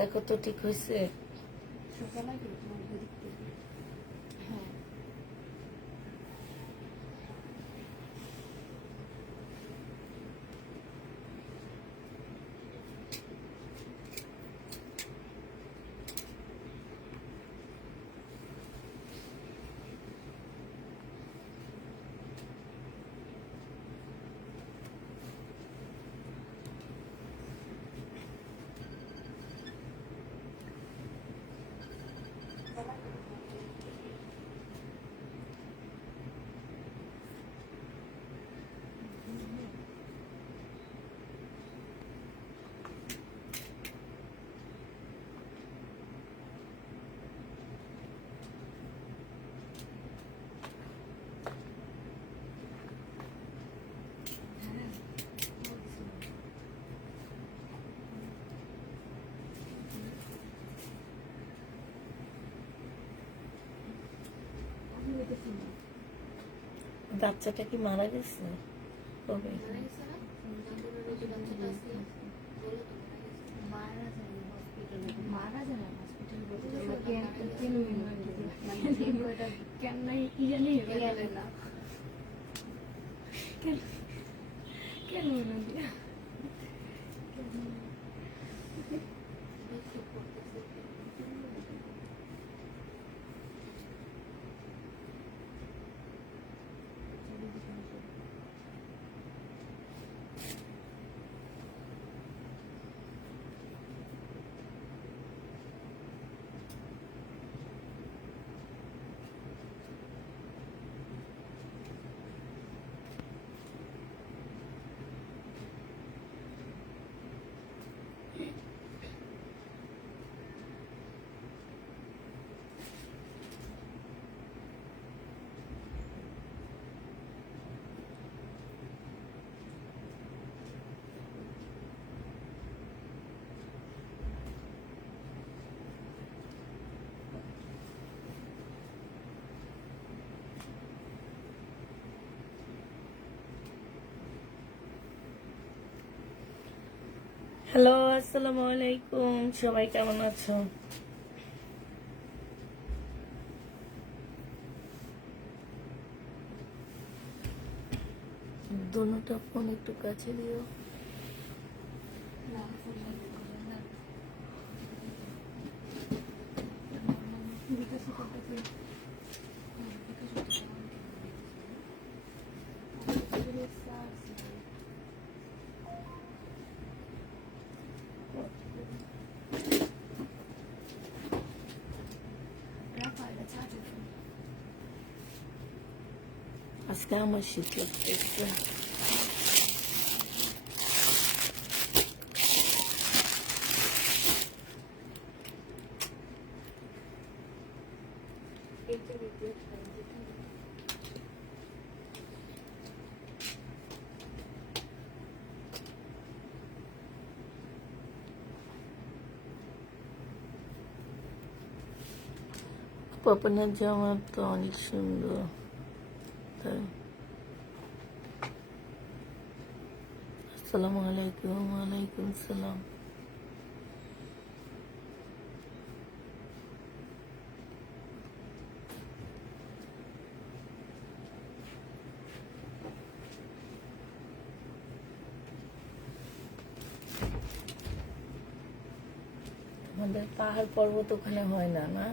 দেখো তো ঠিক হয়েছে। বাচ্চাটা কি মারা গেছে? কবে? মারা যায় হসপিটাল কেন নাই কি জানি না কেন হ্যালো, আসসালামু আলাইকুম। সবাই কেমন আছো? দুটো ফোন একটু কাছে দিও। আজকে আমার শীত লাগতেছে। পাপনের জামা তো অনেক সুন্দর, তাই। আসসালামু আলাইকুম। ওয়ালাইকুম সালাম। আমাদের পাহাড় পর্বত ওখানে হয় না, না?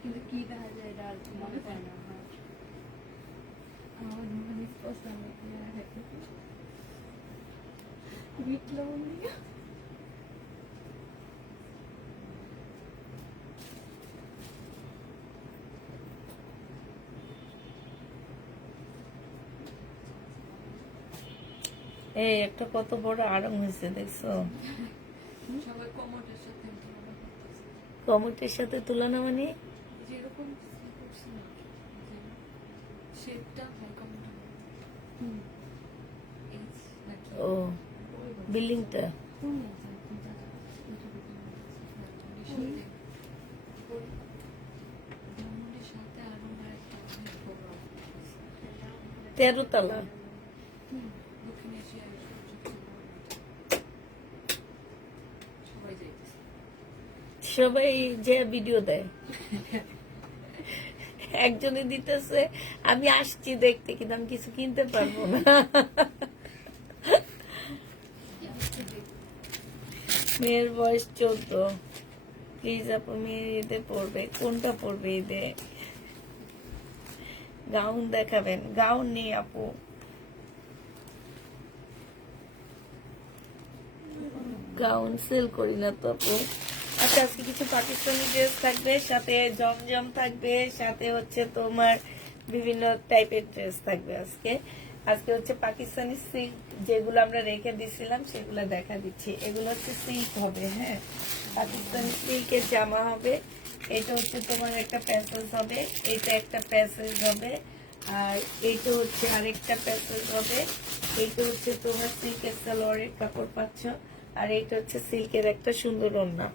কিন্তু কি দেখা যায় এটা আর মনে পায় না আমার মনে স্পষ্ট এই একটা কত বড় আরাম হয়েছে দেখছো? সবাই কমোডের সাথে তুলনা করতেছে। কমোটের সাথে তুলনা মানে যেরকম করছি না, শেপটা হয় কমোডের এই নাকি ও বিল্ডিংটা ব্রাহ্মণের সাথে আরো একটা অনেক বড় অফিস। 13 তলা। দক্ষিণ এশিয়ার সবাই যাইতেছে। সবাই যে ভিডিও দেয়, একজনে দিতেছে আমি আসছি দেখতে, কিন্তু আমি কিছু কিনতে পারবো না। মেয়ের বয়স 14। প্লিজ আপু মেয়ের ঈদে পড়বে, কোনটা পড়বে ঈদে? গাউন দেখাবেন? গাউন নেই আপু। গাউন সেল করি না তো আপু। আচ্ছা, আজকে কিছু পাকিস্তানি ড্রেস থাকবে, সাথে জমজম থাকবে, সাথে হচ্ছে তোমার বিভিন্ন টাইপের ড্রেস থাকবে আজকে। আজকে হচ্ছে পাকিস্তানি সিল্ক যেগুলো আমরা রেখে দিছিলাম সেগুলো দেখা দিচ্ছি। এগুলো হচ্ছে সিল্ক হবে, হ্যাঁ, পাকিস্তানি সিল্কের জামা হবে। এটা হচ্ছে তোমার একটা প্যাসেজ হবে, এটা একটা প্যাসেজ হবে, আর এইটা হচ্ছে আরেকটা প্যাসেজ হবে। এইটা হচ্ছে তোমার সিল্কের সালোয়ারের কাপড় পাচ্ছ, আর এইটা হচ্ছে সিল্কের একটা সুন্দর ওড়না।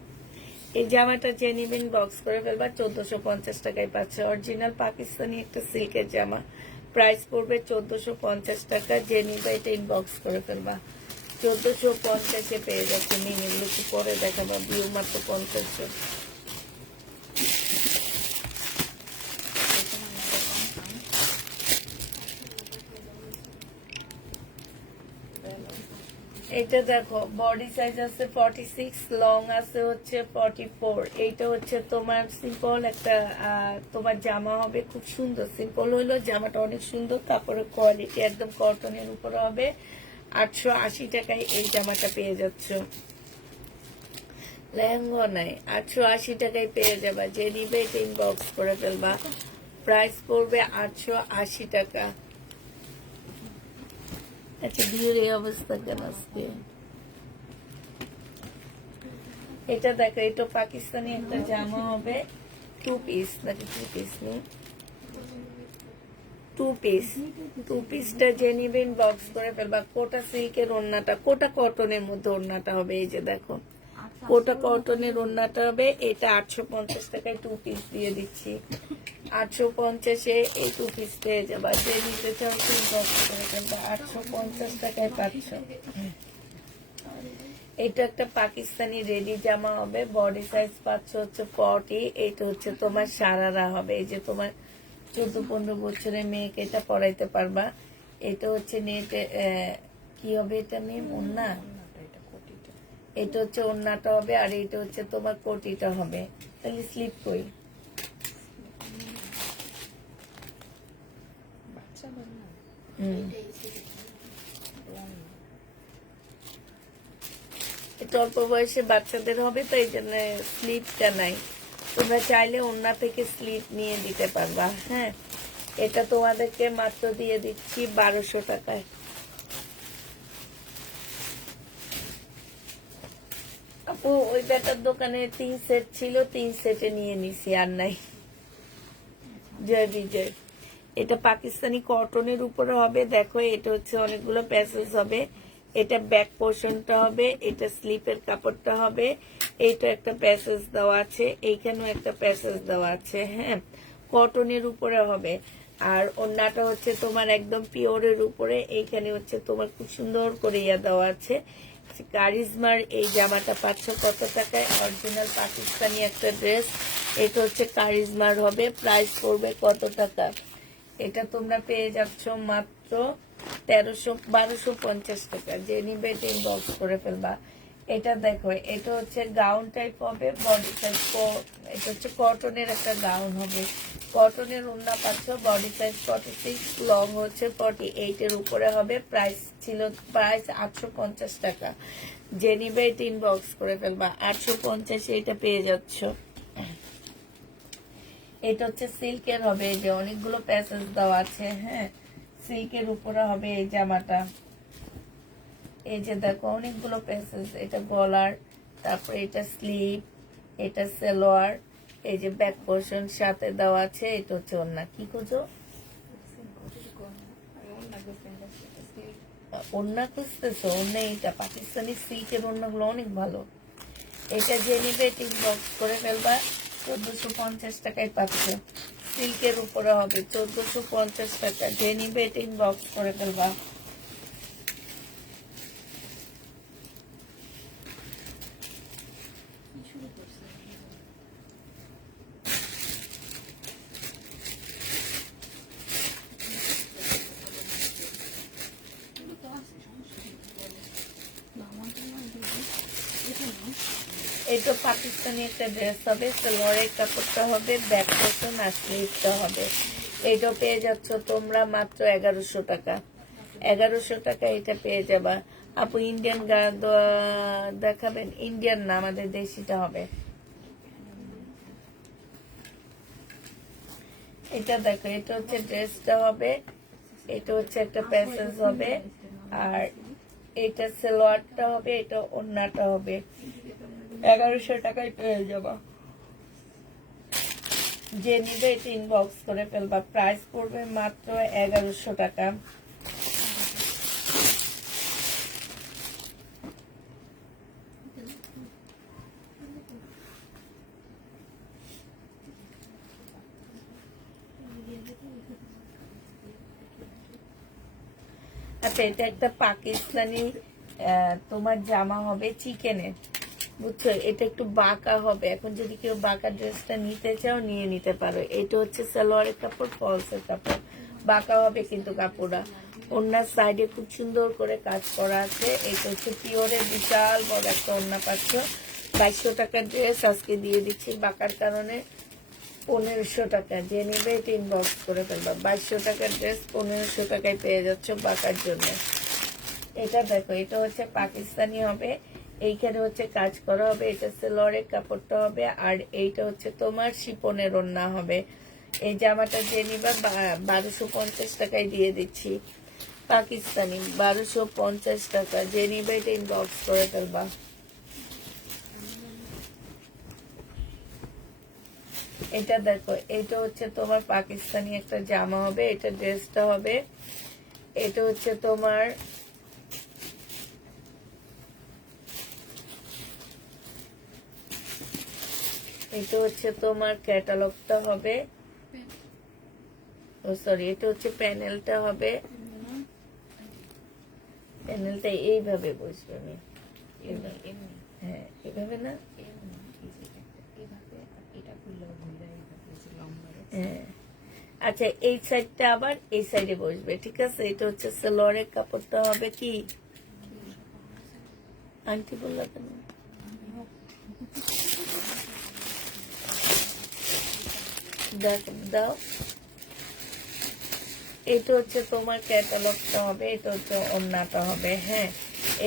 এই জামাটা যে নিবেন বক্স করে ফেলবা, 1450 টাকায় পাচ্ছে। অরিজিনাল পাকিস্তানি একটা সিল্কের জামা, প্রাইস পড়বে 1450 টাকা। যে নিবে এটা ইনবক্স করে ফেলবা। 1450-এ পেয়ে যাচ্ছে মিনিগুলো, একটু পরে দেখাবো। ভিউ মাত্র 50। এটা দেখো, বডি সাইজ আছে 46, লং আছে হচ্ছে 44। এইটা হচ্ছে তোমার সিম্পল একটা তোমার জামা হবে, খুব সুন্দর। সিম্পল হইলো জামাটা অনেক সুন্দর, কাপড়ের কোয়ালিটি একদম কটনের উপরে হবে। 880 টাকায় এই জামাটা পেয়ে যাচ্ছ। লেহেঙ্গা নাই, 880 টাকায় পেয়ে যাবা। যে নিবে এটা ইনবক্স করে ফেলবা। প্রাইস পড়বে 880 টাকা। আচ্ছা, বিয়ের এই অবস্থা কেন আজকে? এটা দেখো, এটা পাকিস্তানি একটা জামা হবে, 2 পিস নাকি 3 পিস নেই, 2 পিস। 2 পিসটা যে নিবেন বক্স করে ফেলবা। কোটা সিল্কের ওড়নাটা, কোটা কটনের মধ্যে ওড়নাটা হবে। এই যে দেখো, কোটা কটনের ওড়নাটা হবে। এটা 850 টাকায় 2 পিস দিয়ে দিচ্ছি। 850-এ এই 2 পিস পেয়ে যাবা। যে নিতে চাও বক্স করে ফেলবা, 850 টাকায় পাচ্ছ। এটা একটা পাকিস্তানি রেডি জামা হবে, বডি সাইজ পাচ্ছ হচ্ছে 40। এইটা হচ্ছে তোমার সারারা হবে। এই যে তোমার 14-15 বছরের মেয়েকে এটা পরাইতে পারবা। এটা হচ্ছে নেটে কি হবে এটা মেম, ওন্না। এটা হচ্ছে ওন্নাটা হবে, আর এটা হচ্ছে তোমার কোটিটা হবে। তাহলে স্লিপ কই? এটা অল্প বয়সে বাচ্চাদের হবে, তো এই জন্য স্লিপটা নাই। তোমরা চাইলে ওন্না থেকে স্লিপ নিয়ে দিতে পারবা। হ্যাঁ, এটা তোমাদেরকে মাত্র দিয়ে দিচ্ছি 1200 টাকায়। আপু ওই ব্যাটার দোকানে 3 সেট ছিল, 3 সেটে নিয়ে নিছি, আর নাই। জয় বিজয়। এটা পাকিস্তানি কটনের উপরে হবে। দেখো, এটা হচ্ছে অনেকগুলো প্যাসেজ হবে। এটা ব্যাক পোর্শনটা হবে, এটা স্লিপের কাপড়টা হবে। এইটা একটা প্যাসেজ দেওয়া আছে, এইখানেও একটা প্যাসেজ দেওয়া আছে। হ্যাঁ, কটনের উপরে হবে। আর ওড়নাটা হচ্ছে তোমার একদম পিওরের উপরে। এইখানে হচ্ছে তোমার খুব সুন্দর করে ইয়া দেওয়া আছে। কারিজমার এই জামাটা পাচ্ছ কত টাকায়? অরিজিনাল পাকিস্তানি একটা ড্রেস। এটা হচ্ছে কারিজমার হবে। প্রাইস পড়বে কত টাকা? এটা তোমরা পেয়ে যাচ্ছ মাত্র 1250 টাকা। যে নিবে এটা ইনবক্স করে ফেলবা। এটা দেখো, এটা হচ্ছে গাউন টাইপ হবে, বডি সাইজ। এটা হচ্ছে কটনের একটা গাউন হবে, কটনের ওড়না পাচ্ছ। বডি সাইজ 46, লং হচ্ছে 48 এর উপরে হবে। প্রাইস 850 টাকা। যে নিবে এটা ইনবক্স করে ফেলবা। 850 এটা পেয়ে যাচ্ছ। এটা হচ্ছে সিল্কের হবে, এই যে অনেকগুলো প্যাসেজ দেওয়া আছে। হ্যাঁ, সিল্কের উপরে হবে এই জামাটা। এই যে দেখো, অনেকগুলো প্যাসেজ। এটা গলার, তারপরে এটা স্লিপ, এটা সালোয়ার, এই যে ব্যাক পোর্শন সাথে দেওয়া আছে, এটা হচ্ছে ওড়না। কি খোঁজো? ওড়না খুঁজতেছো? ওড়না এইটা পাকিস্তানি সিল্কের ওড়নাগুলো অনেক ভালো। এটা যে নিবে ইনবক্স করে ফেলবা, 1450 টাকায় পাচ্ছ। সিল্কের উপরে হবে 1450 টাকা, যে নিবে এটা ইনবক্স করে ফেলবা। এটা পাকিস্তানি একটা ড্রেস হবে, সালোয়ারের কাপড়টা হবে, ব্যাক পোর্শন আর স্লিভটা হবে। এইটা পেয়ে যাচ্ছ তোমরা মাত্র 1100 টাকা। 1100 টাকা এটা পেয়ে যাবা। আপু ইন্ডিয়ান দেখাবেন? ইন্ডিয়ান না, আমাদের দেশিটা হবে। এটা দেখো, এটা হচ্ছে ড্রেসটা হবে, এটা হচ্ছে একটা প্যাসেজ হবে, আর এটা সালোয়ারটা হবে, এটা ওড়নাটা হবে। 1100 টাকায় পেয়ে যাবা। যে নিবে এটা ইনবক্স করে ফেলবা। প্রাইস পড়বে মাত্র 1100 টাকা। আচ্ছা, এটা একটা পাকিস্তানি তোমার জামা হবে চিকেনের, বুঝছো? এটা একটু বাঁকা হবে। এখন যদি কেউ বাঁকা ড্রেসটা নিতে চাও নিয়ে নিতে পারো। এটা হচ্ছে সালোয়ারের কাপড়, ফলসের কাপড়, বাঁকা হবে কিন্তু কাপড়টা। ওড়নার সাইডে খুব সুন্দর করে কাজ করা আছে। এটা হচ্ছে পিওরের বিশাল বড় একটা ওড়না পাচ্ছ। 2200 টাকার ড্রেস আজকে দিয়ে দিচ্ছি বাঁকার কারণে 1500 টাকা। যে নেবে এটা ইনবক্স করে ফেলবা। 2200 টাকার ড্রেস 1500 টাকায় পেয়ে যাচ্ছ বাঁকার জন্য। এটা দেখো, এটা হচ্ছে পাকিস্তানি হবে, এইখানে হচ্ছে কাজ করা হবে, এটা সালোয়ারের কাপড়টা হবে, আর এইটা হচ্ছে তোমার শিপনের ওড়না হবে। এই জামাটা যে নিবা 1250 টাকায় দিয়ে দিচ্ছি। পাকিস্তানি 1250 টাকা। যে নিবে এটা ইনবক্স করে ফেলবা। এটা দেখো, এটা হচ্ছে তোমার পাকিস্তানি একটা জামা হবে, এটা ড্রেসটা হবে, এটা হচ্ছে তোমার এটা হচ্ছে তোমার ক্যাটালগটা হবে, ও সরি, এটা হচ্ছে প্যানেলটা হবে। প্যানেলটা এইভাবে বসবে, আমি হ্যাঁ এইভাবে না, হ্যাঁ। আচ্ছা, এই সাইডটা আবার এই সাইডে বসবে, ঠিক আছে? এটা হচ্ছে সালোয়ারের কাপড়টা হবে কি আন্টি বললা কেন? দাও। এটা হচ্ছে তোমার ক্যাটালগটা হবে, এটা হচ্ছে ওড়নাটা হবে। হ্যাঁ,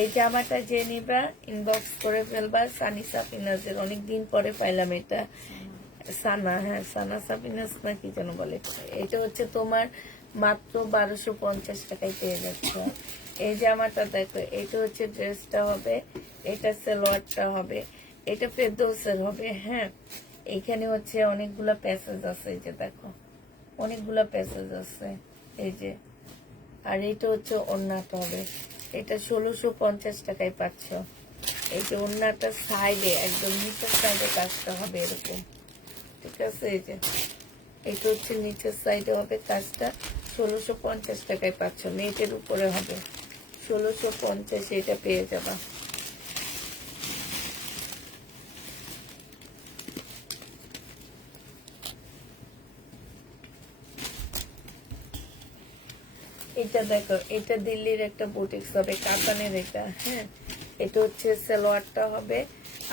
এই জামাটা যে নিবা ইনবক্স করে ফেলবা। সানি সাফিনাজের, অনেকদিন পরে পাইলাম এটা। সানা, হ্যাঁ সানা সাফিনাজ না কি যেন বলে। এটা হচ্ছে তোমার মাত্র 1250 টাকায় পেয়ে যাচ্ছ। এই জামাটা দেখো, এটা হচ্ছে ড্রেসটা হবে, এটা সালোয়ারটা হবে, এটা ফেরদৌসের হবে। হ্যাঁ, এইখানে হচ্ছে অনেকগুলা প্যাসেজ আছে, এই যে দেখো অনেকগুলা প্যাসেজ আছে, এই যে। আর এটা হচ্ছে ওড়নাটা হবে, এটা 1650 টাকায় পাচ্ছ। এই যে ওড়নাটা সাইডে একদম নিচের সাইডে কাজটা হবে এরকম, ঠিক আছে? এই যে এটা হচ্ছে নিচের সাইডে হবে কাজটা, 1650 টাকায় পাচ্ছ। নেটের উপরে হবে 1650, এটা পেয়ে যাবা। এটা দেখো, এটা দিল্লির একটা বুটিক্স হবে, কাতানের এটা। হ্যাঁ, এটা হচ্ছে সালোয়ারটা হবে,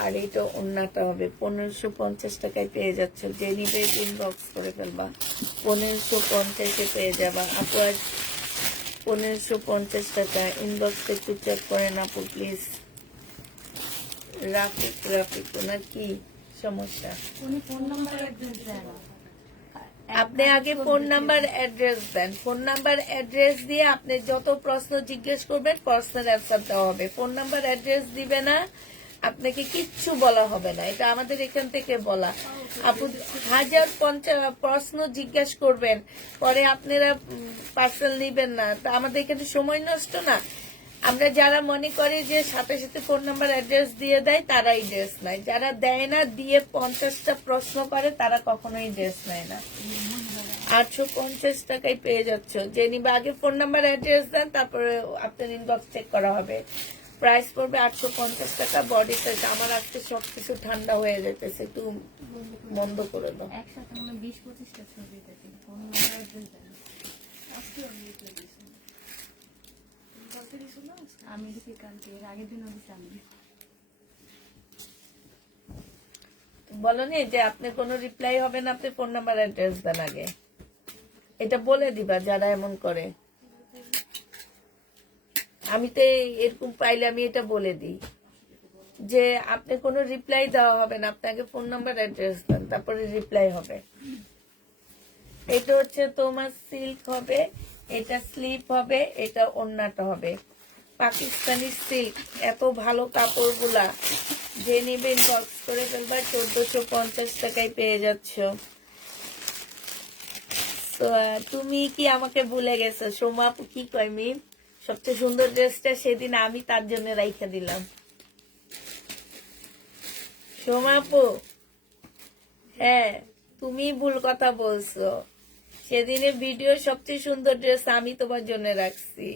আর এটা ওড়নাটা হবে। 1550 টাকায় পেয়ে যাচ্ছ। যে নিবে ইনবক্স করে ফেলবা। 1550 পেয়ে যাবা আপু। আজ 1550 টাকা। ইনবক্স একটু চেক করেন আপু প্লিজ। রাফিক ওনার কি সমস্যা? আপনি আগে ফোন নাম্বার অ্যাড্রেস দেন। ফোন নাম্বার অ্যাড্রেস দিয়ে আপনি যত প্রশ্ন জিজ্ঞেস করবেন পার্সোনাল অ্যান্সার দেওয়া হবে। ফোন নাম্বার অ্যাড্রেস দিবে না, আপনাকে কিচ্ছু বলা হবে না, এটা আমাদের এখান থেকে বলা। আপু 1050 প্রশ্ন জিজ্ঞাসা করবেন, পরে আপনারা পার্সেল নিবেন না, তা আমাদের এখানে সময় নষ্ট না। আমরা যারা মনে করি যে সাথে সাথে ফোন নাম্বার অ্যাড্রেস দিয়ে দেয় তারাই ড্রেস নেয়, যারা দেয় না দিয়ে 50টা প্রশ্ন করে তারা কখনোই ড্রেস নেয় না। 850 টাকায় পেয়ে যাচ্ছ, যে নিবা আগে ফোন নাম্বার অ্যাড্রেস দেন, তারপরে আপনার ইনবক্স চেক করা হবে। প্রাইস পড়বে 850 টাকা। বডি সাইজ আমার আজকে সবকিছু ঠান্ডা হয়ে যেতেছে, একটু বন্ধ করে দাও। একসাথে আমরা 20-25টা ছবি দেখি, ফোন নাম্বার অ্যাড্রেস দেন। আমি দিছি কালকে, এর আগের দিনও দিছি আমি। বলনি যে আপনি কোনো রিপ্লাই হবে না, আপনি ফোন নাম্বার অ্যাড্রেস দেন আগে, এটা বলে দিবা যারা এমন করে। আমি তো এরকম পাইলে আমি এটা বলে দিই যে আপনি কোনো রিপ্লাই দেওয়া হবে না, আপনাকে ফোন নাম্বার অ্যাড্রেস দেন, তারপরে রিপ্লাই হবে। এটা হচ্ছে তোমার সিল্ক হবে, এটা স্লিপ হবে, এটা ওড়নাটা হবে পাকিস্তানি সিল্ক। এত ভালো কাপড়গুলা, যে নেবেন বক্স করে ফেলবা। 1450 টাকায় পেয়ে যাচ্ছ। তুমি কি আমাকে ভুলে গেছো? সোমা আপু কি কয় মিম, সবচেয়ে সুন্দর ড্রেসটা সেদিন আমি তার জন্য রাইখা দিলাম। সোমা আপু, হ্যাঁ তুমি ভুল কথা বলছো, সেদিনের ভিডিও সবচেয়ে সুন্দর ড্রেস আমি তোমার জন্য রাখছি।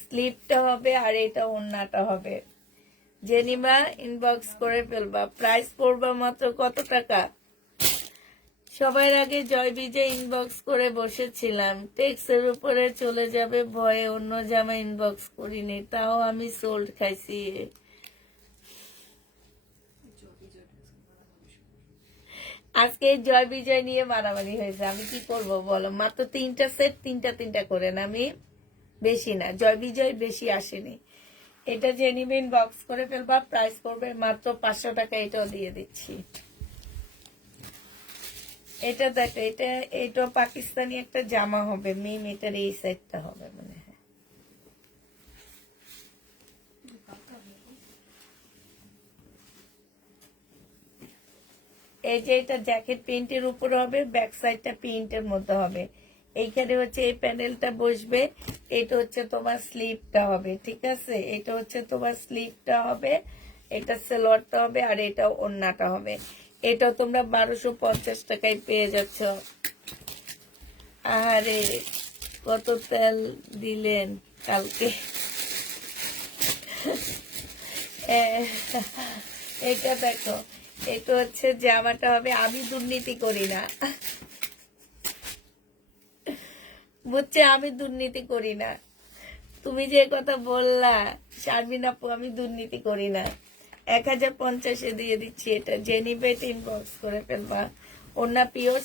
স্লিপটা হবে আর এটা ওড়নাটা হবে। জেনিমা ইনবক্স করে ফেলবা। প্রাইস পড়বা মাত্র কত টাকা? সবার আগে জয় বিজয় ইনবক্স করে বসেছিলাম, টেক্সের উপরে চলে যাবে ভয়ে অন্য জামা ইনবক্স করিনি, তাও আমি সোল্ড খাইছি। আজকে জয় বিজয় নিয়ে মারামারি হয়েছে, আমি কি করব বলো? মাত্র 3টা সেট, 3টা করে না, আমি বেশি না, জয় বিজয় বেশি আসেনি। এটা জেনিমিন বক্স করে ফেলবা। প্রাইস করবে মাত্র 500 টাকা, এটাও দিয়ে দিচ্ছি। এটা দেখো, এটা পাকিস্তানি একটা জামা হবে মিম, এটার এই সাইডটা হবে মনে হয়। এই যে এটা জ্যাকেট প্রিন্টের উপরে হবে, ব্যাক সাইডটা প্রিন্টের মধ্যে হবে। এইখানে হচ্ছে এই প্যানেলটা বসবে, এটা হচ্ছে তোমার স্লিপটা হবে, ঠিক আছে? এটা হচ্ছে তোমার স্লিপটা হবে, এটা সালোয়ারটা হবে, আর এটা ওড়নাটা হবে। এটা তোমরা 1250 টাকায় পেয়ে যাচ্ছ। আরে কত তেল দিলেন কালকে। এটা দেখো, এটা হচ্ছে জামাটা হবে। আমি দুর্নীতি করি না, বুঝছে? আমি দুর্নীতি করি না। তুমি যে কথা বললা শারমিন আপু, আমি দুর্নীতি করি না। 1050-এ দিয়ে দিচ্ছি। এটা জেনিবেট ইনবক্স করে ফেলবা। ওনা পিওর,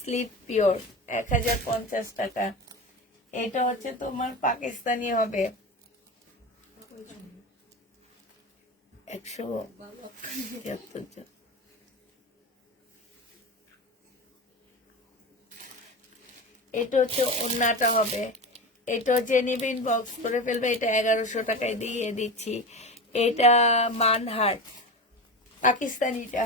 স্লিপ পিওর, 1050 টাকা। এটা হচ্ছে তোমার পাকিস্তানি হবে 173। এটা হচ্ছে ওন্নাটা হবে। এটা হচ্ছে নিবিন বক্স করে ফেলবে। এটা 1100 টাকায় দিয়ে দিচ্ছি। এটা মানহাট পাকিস্তানিটা।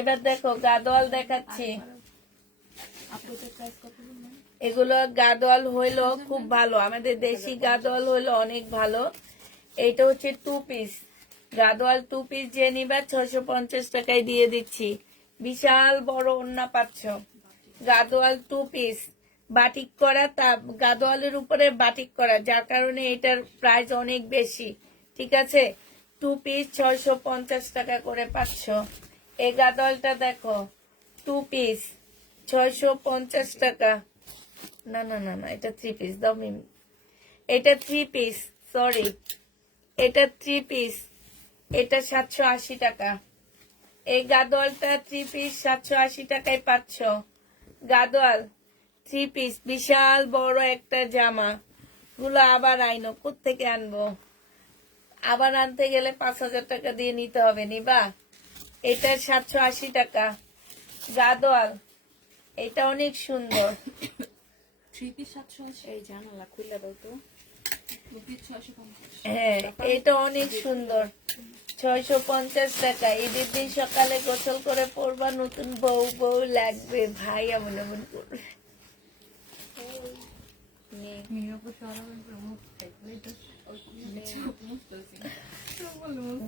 এবার দেখো গাদোয়াল দেখাচ্ছি। এগুলো গাদোয়াল হইলো খুব ভালো, আমাদের দেশি গাদোয়াল হইলো অনেক ভালো। এটা হচ্ছে 2 পিস গাদোয়াল, 2 পিস যে নিবা 650 টাকায় দিয়ে দিচ্ছি। বিশাল বড় ওন্না পাচ্ছ। গাদোয়াল 2 পিস বাটিক করা, তা গাদোয়ালের উপরে বাটিক করা, যার কারণে এটার প্রাইস অনেক বেশি, ঠিক আছে? 2 পিস 650 টাকা করে পাচ্ছ। এই গাদোয়ালটা দেখো, 2 পিস 650 টাকা। না না না না, এটা 3 পিস দাও মিম। এটা 3 পিস, সরি, এটা 3 পিস, এটা 780 টাকা। এই গাদোয়ালটা 3 পিস 780 টাকায় পাচ্ছ। গাদোয়াল 3 পিস, বিশাল বড় একটা জামা। গুলো আবার আইনো, কোত্থেকে আনবো? আবার আনতে গেলে 5000 টাকা দিয়ে নিতে হবে, নিবা? এটা 780 টাকা গাদোয়াল। এটা অনেক সুন্দর। 3 পিস 780। এই জানালা খুলে দাও তো। রুপি 650। হ্যাঁ, এটা অনেক সুন্দর। 650 টাকা। ঈদের দিন সকালে গোসল করে পরবা, নতুন বউ বউ লাগবে, ভাই এমন এমন করবে।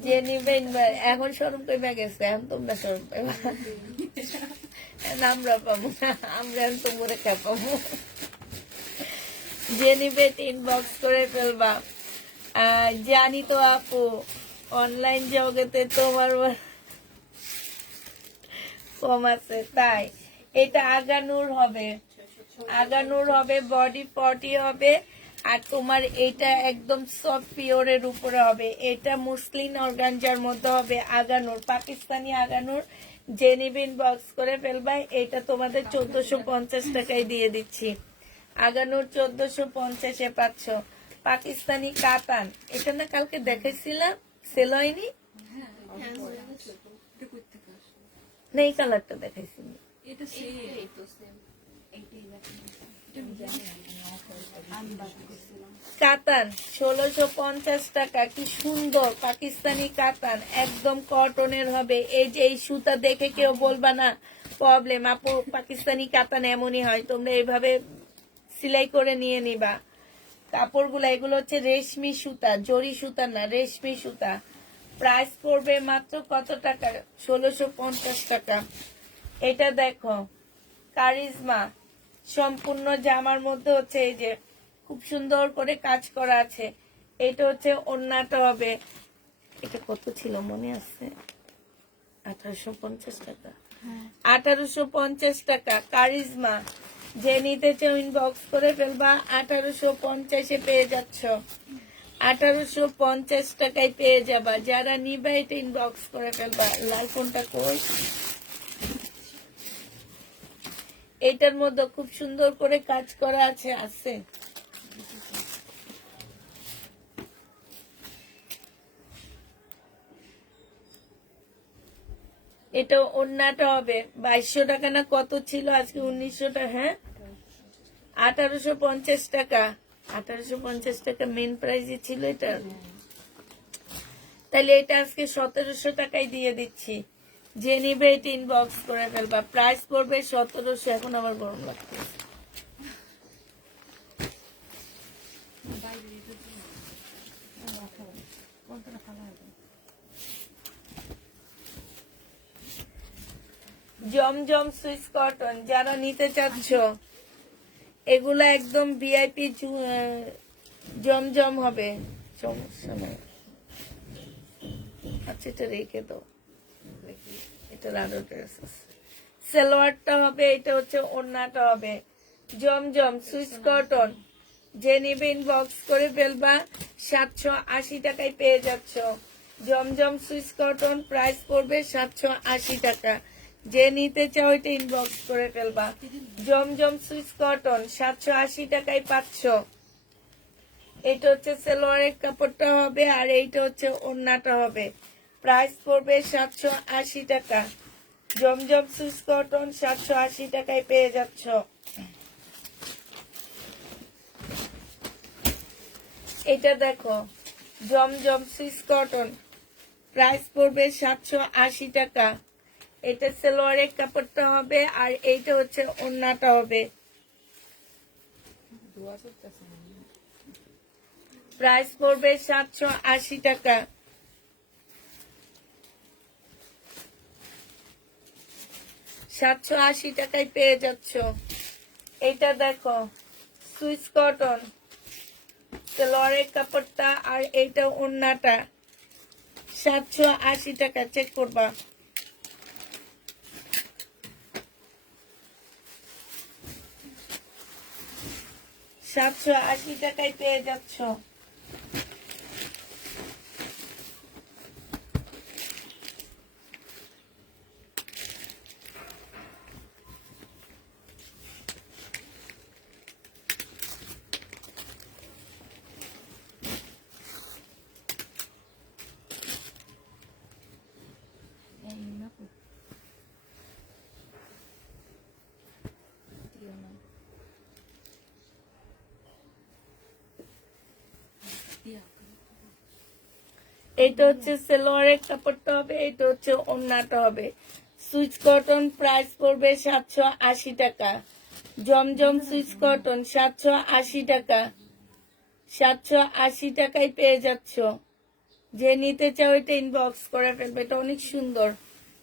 যে নিবেন এখন শরম কইবা গেছে, এখন তোমরা শরম পাইবা, এখন আমরা পাবো না, আমরা এখন তোমরা খেপাবো। যে নিবে ইনবক্স করে ফেলবা। জানি তো আপু অনলাইন জগতে তোমার কম আছে, তাই এটা আগানুর হবে, আগানুর হবে, বডি 40 হবে, আর তোমার এটা একদম সফট পিওরের উপরে হবে। এটা মুসলিন অর্গানজার মধ্যে হবে, আগানুর, পাকিস্তানি আগানুর। যে নিবিন বক্স করে ফেলবা। এটা তোমাদের 1450 টাকায় দিয়ে দিচ্ছি। আগানুর 1450-এ পাচ্ছ। পাকিস্তানি কাতান, এটা না কালকে দেখাইছিলাম, সেল হয়নি না, এই কালারটা দেখাইছিলাম। এটা সেই কাতান 1650 টাকা, কি সুন্দর পাকিস্তানি কাতান, একদম কটনের হবে। এই যে এই সুতা দেখে কেউ বলবা না প্রবলেম, আপু পাকিস্তানি কাতান এমনই হয়, তোমরা এইভাবে সেলাই করে নিয়ে নিবা কাপড়গুলো। এগুলো হচ্ছে রেশমি সুতা, জরি সুতা না, রেশমি সুতা। প্রাইস পড়বে মাত্র কত টাকা? 1650 টাকা। এটা দেখো কারিজমা, সম্পূর্ণ জামার মধ্যে হচ্ছে এই যে খুব সুন্দর করে কাজ করা আছে। এটা হচ্ছে ওড়নাটা হবে, এটা কত ছিল মনে আছে? 1850 টাকা। 1850 টাকা কারিজমা। যে নিতে চাও ইনবক্স করে ফেলবা, 1850-এ পেয়ে যাচ্ছ। 1850 টাকায় পেয়ে যাবা। যারা নিবা এটা ইনবক্স করে ফেলবা। লাল ফোনটা কই? এটার মধ্যে খুব সুন্দর করে কাজ করা আছে, আছে। এটা ওড়নাটা হবে 2200 টাকা না কত ছিল, আজকে 1900 টাকা। হ্যাঁ, 1850 টাকা। 1850 টাকা মেন প্রাইসই ছিল এটা। তাহলে এটা আজকে 1700 টাকায় দিয়ে দিচ্ছি। যে নিবে এটা ইনবক্স করে ফেলবা। প্রাইস পড়বে 1700। এখন আমার গরম লাগছে। জমজম সুইস কটন, যারা নিতে চাচ্ছ, এগুলা একদম ভিআইপি জমজম হবে, সমস্যা নেই। আচ্ছা, এটা রেখে দাও, এটার আরো ড্রেস আছে। সালোয়ারটা হবে, এটা হচ্ছে ওড়নাটা হবে। জমজম সুইস কটন, যে নিবে ইনবক্স করে ফেলবা। 780 টাকায় পেয়ে যাচ্ছ। জমজম সুইস কটন, প্রাইস পড়বে 780 টাকা। যে নিতে চাও এটা ইনবক্স করে ফেলবা। জমজম সুইস কটন 780 টাকায় পাচ্ছ। এটা হচ্ছে সালোয়ারের কাপড়টা হবে, আর এইটা হচ্ছে ওড়নাটা হবে। প্রাইস পড়বে 780 টাকা। জমজম সুইস কটন 780 টাকায় পেয়ে যাচ্ছ। এটা দেখো জমজম সুইস কটন, প্রাইস পড়বে 780 টাকা। এটা সালোয়ারের কাপড়টা হবে, আর এইটা হচ্ছে ওড়নাটা হবে। প্রাইস পড়বে 780 টাকা। টাকায় পেয়ে যাচ্ছ। এটা দেখো সুইস কটন, সালোয়ারের কাপড়টা, আর এইটা ওড়নাটা। 780 টাকা। চেক করবা। 780 টাকায় পেয়ে যাচ্ছ। এটা হচ্ছে সালোয়ারের কাপড়টা হবে, এটা হচ্ছে ওড়নাটা হবে। সুইচ কটন প্রাইস পড়বে 780 টাকা। জমজম সুইচ কটন 780 টাকা। 780 টাকায় পেয়ে যাচ্ছ। যে নিতে চাও এটা ইনবক্স করে ফেলবে, এটা অনেক সুন্দর।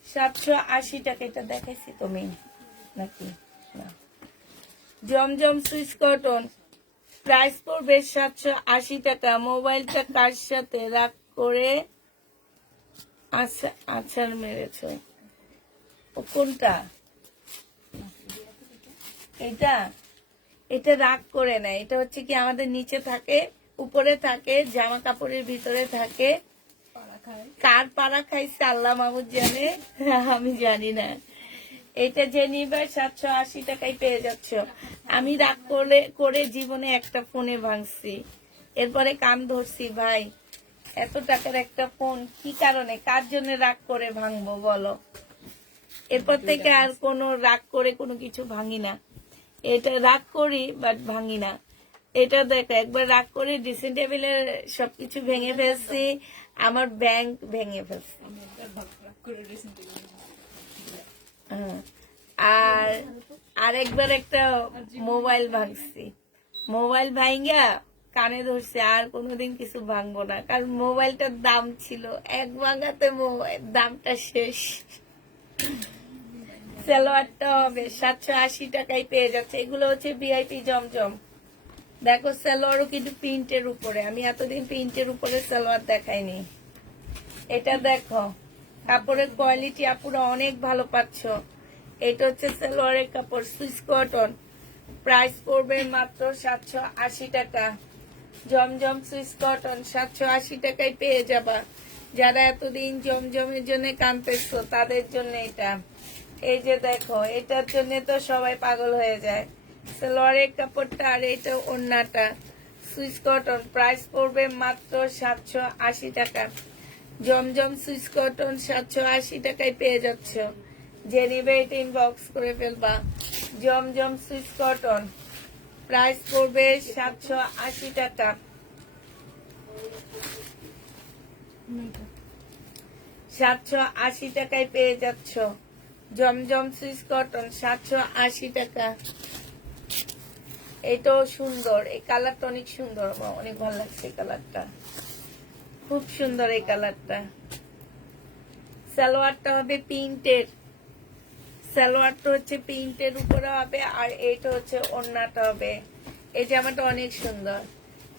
780 টাকা। এটা দেখাইছি তুমি নাকি না? জমজম সুইচ কটন প্রাইস পড়বে 780 টাকা। মোবাইলটা কার সাথে রাগ করে আছাড় মেরেছ? ও কোনটা? এটা এটা রাগ করে না, এটা হচ্ছে কি আমাদের নিচে থাকে, উপরে থাকে, জামা কাপড়ের ভিতরে থাকে। কার পাড়া খাইছে আল্লাহ মাহমুদ জানে, আমি জানি না। এটা যে নিবে 780 টাকায় পেয়ে যাচ্ছ। আমি রাগ করে জীবনে একটা ফোনে ভাঙছি, এরপরে কান ধরছি। ভাই এত টাকার একটা ফোন কি কারণে, কার জন্য রাগ করে ভাঙবো বলো? এরপর থেকে আর কোনো রাগ করে কোনো কিছু ভাঙি না। এটা রাগ করি বাট ভাঙি না। এটা দেখো, একবার রাগ করে ড্রেসিং টেবিলের সবকিছু ভেঙে ফেলছি, আমার ব্যাংক ভেঙে ফেলছি। আর আরেকবার একটা মোবাইল ভাঙছি, মোবাইল ভাঙা কানে ধরছে, আর কোনোদিন কিছু ভাঙবো না, কারণ মোবাইলটার দাম ছিল, এক ভাঙাতে দামটা শেষ। সালোয়ারটা হবে 780 টাকায় পেয়ে যাচ্ছে। এগুলো হচ্ছে ভিআইপি জমজম। দেখো সালোয়ারও কিন্তু প্রিন্টের উপরে, আমি এতদিন প্রিন্টের উপরে সালোয়ার দেখাইনি। এটা দেখো কাপড়ের কোয়ালিটি আপুরা অনেক ভালো পাচ্ছ। এটা হচ্ছে সালোয়ারের কাপড়, সুইস কটন, প্রাইস পড়বে মাত্র 780 টাকা। জমজম সুইস কটন 780 টাকায় পেয়ে যাবা। যারা এতদিন জমজমের জন্য কাঁদতেছো তাদের জন্য এটা। এই যে দেখো, এটার জন্য তো সবাই পাগল হয়ে যায়। সালোয়ারের কাপড়টা আর এটা ওড়নাটা, সুইস কটন, প্রাইস পড়বে মাত্র 780 টাকা। জমজম সুইস কটন 780 টাকায় পেয়ে যাচ্ছ। যে নিবে এটা ইনবক্স করে ফেলবা। জমজম সুইস কটন প্রাইস পড়বে 780 টাকা। 780 টাকায় পেয়ে যাচ্ছ। জমজম সুইস কটন 780 টাকা। এটাও সুন্দর, এই কালারটা অনেক সুন্দর, আমার অনেক ভালো লাগছে এই কালারটা, খুব সুন্দর এই কালারটা। সালোয়ারটা হবে প্রিন্টের, সালোয়ারটা হচ্ছে প্রিন্টের উপরে হবে, আর এইটা হচ্ছে ওড়নাটা হবে। এই জামাটা অনেক সুন্দর।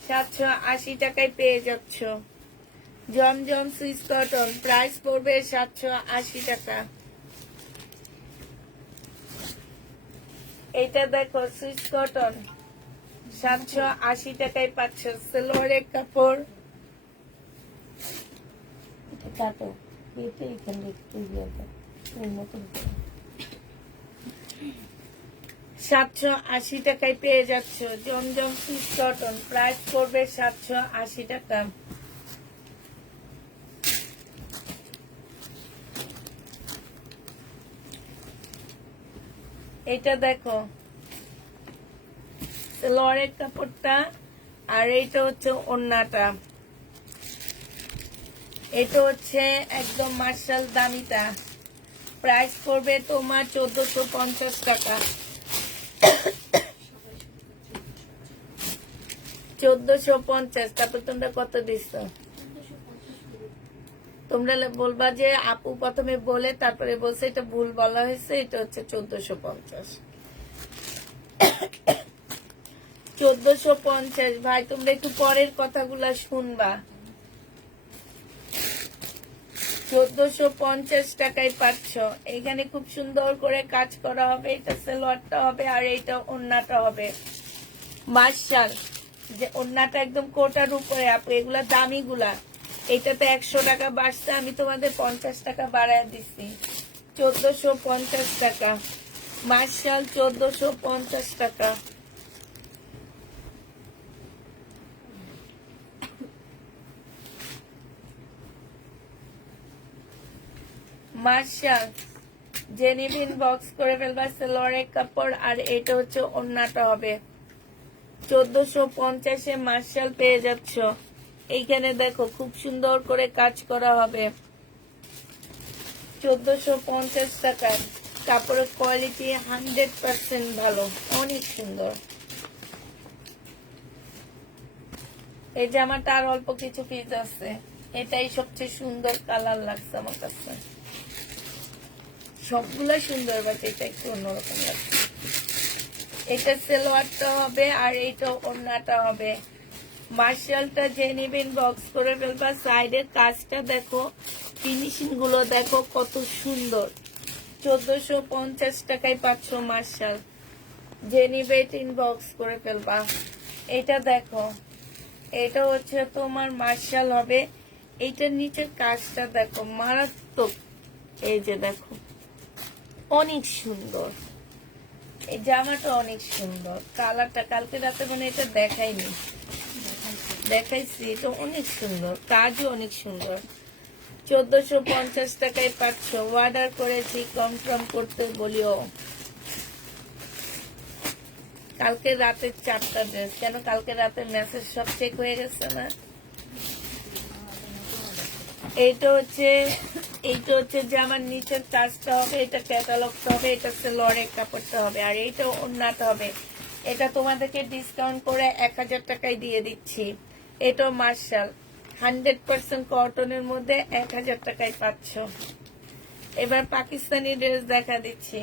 780 টাকায় পেয়ে যাচ্ছ। জমজম সুইস কটন প্রাইস পড়বে 780 টাকা। এটা দেখো সুইস কটন 780 টাকায় পাচ্ছ। সালোয়ারের কাপড়, এটা কাটো, এটা এখানে একটু 780 টাকায় পেয়ে যাচ্ছ। জমজম সুইস কটন প্রাইস পড়বে 780 টাকা। এটা দেখো সালোয়ারের কাপড়টা, আর এইটা হচ্ছে ওড়নাটা। এটা হচ্ছে একদম মার্শাল দামিটা, প্রাইস পড়বে তোমার 1450 টাকা। 1450। তারপর তোমরা কত দিচ্ছ? তোমরা বলবা যে আপু প্রথমে বলে তারপরে বলছে এটা ভুল বলা হয়েছে, এটা হচ্ছে 1450। 1450 ভাই, তোমরা একটু পরের কথাগুলা শুনবা। 1450 টাকায় পাচ্ছ। এখানে খুব সুন্দর করে কাজ করা হবে, এটা সালোয়ারটা হবে, আর এইটা ওড়নাটা হবে। মার্শাল, যে ওড়নাটা একদম কোটার উপরে আপু, এগুলা দামি গুলা। এটাতে 100 টাকা বাড়ছে, আমি তোমাদের 50 টাকা বাড়ায় দিচ্ছি। 1450 টাকা। মার্শাল 1450 টাকা। মার্শাল জেনিভিন বক্স করে ফেলবা। সালোয়ারের কাপড়, আর এটা হচ্ছে ওড়নাটা হবে। 1450-এ মার্শাল পেয়ে যাচ্ছ। এইখানে দেখো খুব সুন্দর করে কাজ করা হবে, 1450 টাকায়। কাপড়ের কোয়ালিটি 100% ভালো, অনেক সুন্দর। এই জামাটা আর অল্প কিছু পিস আছে, এটাই সবচেয়ে সুন্দর কালার লাগছে আমার কাছে। সবগুলো সুন্দর, বাট এটা একটু অন্যরকম লাগছে। এটা সালোয়ারটা হবে আর এইটা ওড়নাটা হবে। মার্শালটা যে নিবেন বক্স করে ফেলবা। সাইডের কাজটা দেখো, ফিনিশিং গুলো দেখো কত সুন্দর। 1450 টাকায় পাচ্ছ মার্শাল। যে নিবে বক্স করে ফেলবা। এটা দেখো, এটা হচ্ছে তোমার মার্শাল হবে। এইটার নিচের কাজটা দেখো মারাত্মক। এই যে দেখো, অনেক সুন্দর। এই জামাটা অনেক সুন্দর। কালারটা কালকে রাতে মানে এটা দেখাইছি, এটা অনেক সুন্দর, কাজও অনেক সুন্দর। 1450 টাকায় পাচ্ছ। অর্ডার করেছি, কনফার্ম করতে বলিও। কালকে রাতের 4টা ড্রেস, কেন কালকে রাতে মেসেজ সব চেক হয়ে গেছে না? এইটা হচ্ছে যে আমার নিচের কাজটা হবে, এটা ক্যাটালগটা হবে, এটা লরের কাপড়টা হবে, আর এইটা ওড়নাটা হবে। এটা তোমাদেরকে ডিসকাউন্ট করে 1000 টাকায় দিয়ে দিচ্ছি। এটা মার্শাল 100% কটনের মধ্যে 1000 টাকায় পাচ্ছ। এবার পাকিস্তানি ড্রেস দেখা দিচ্ছি।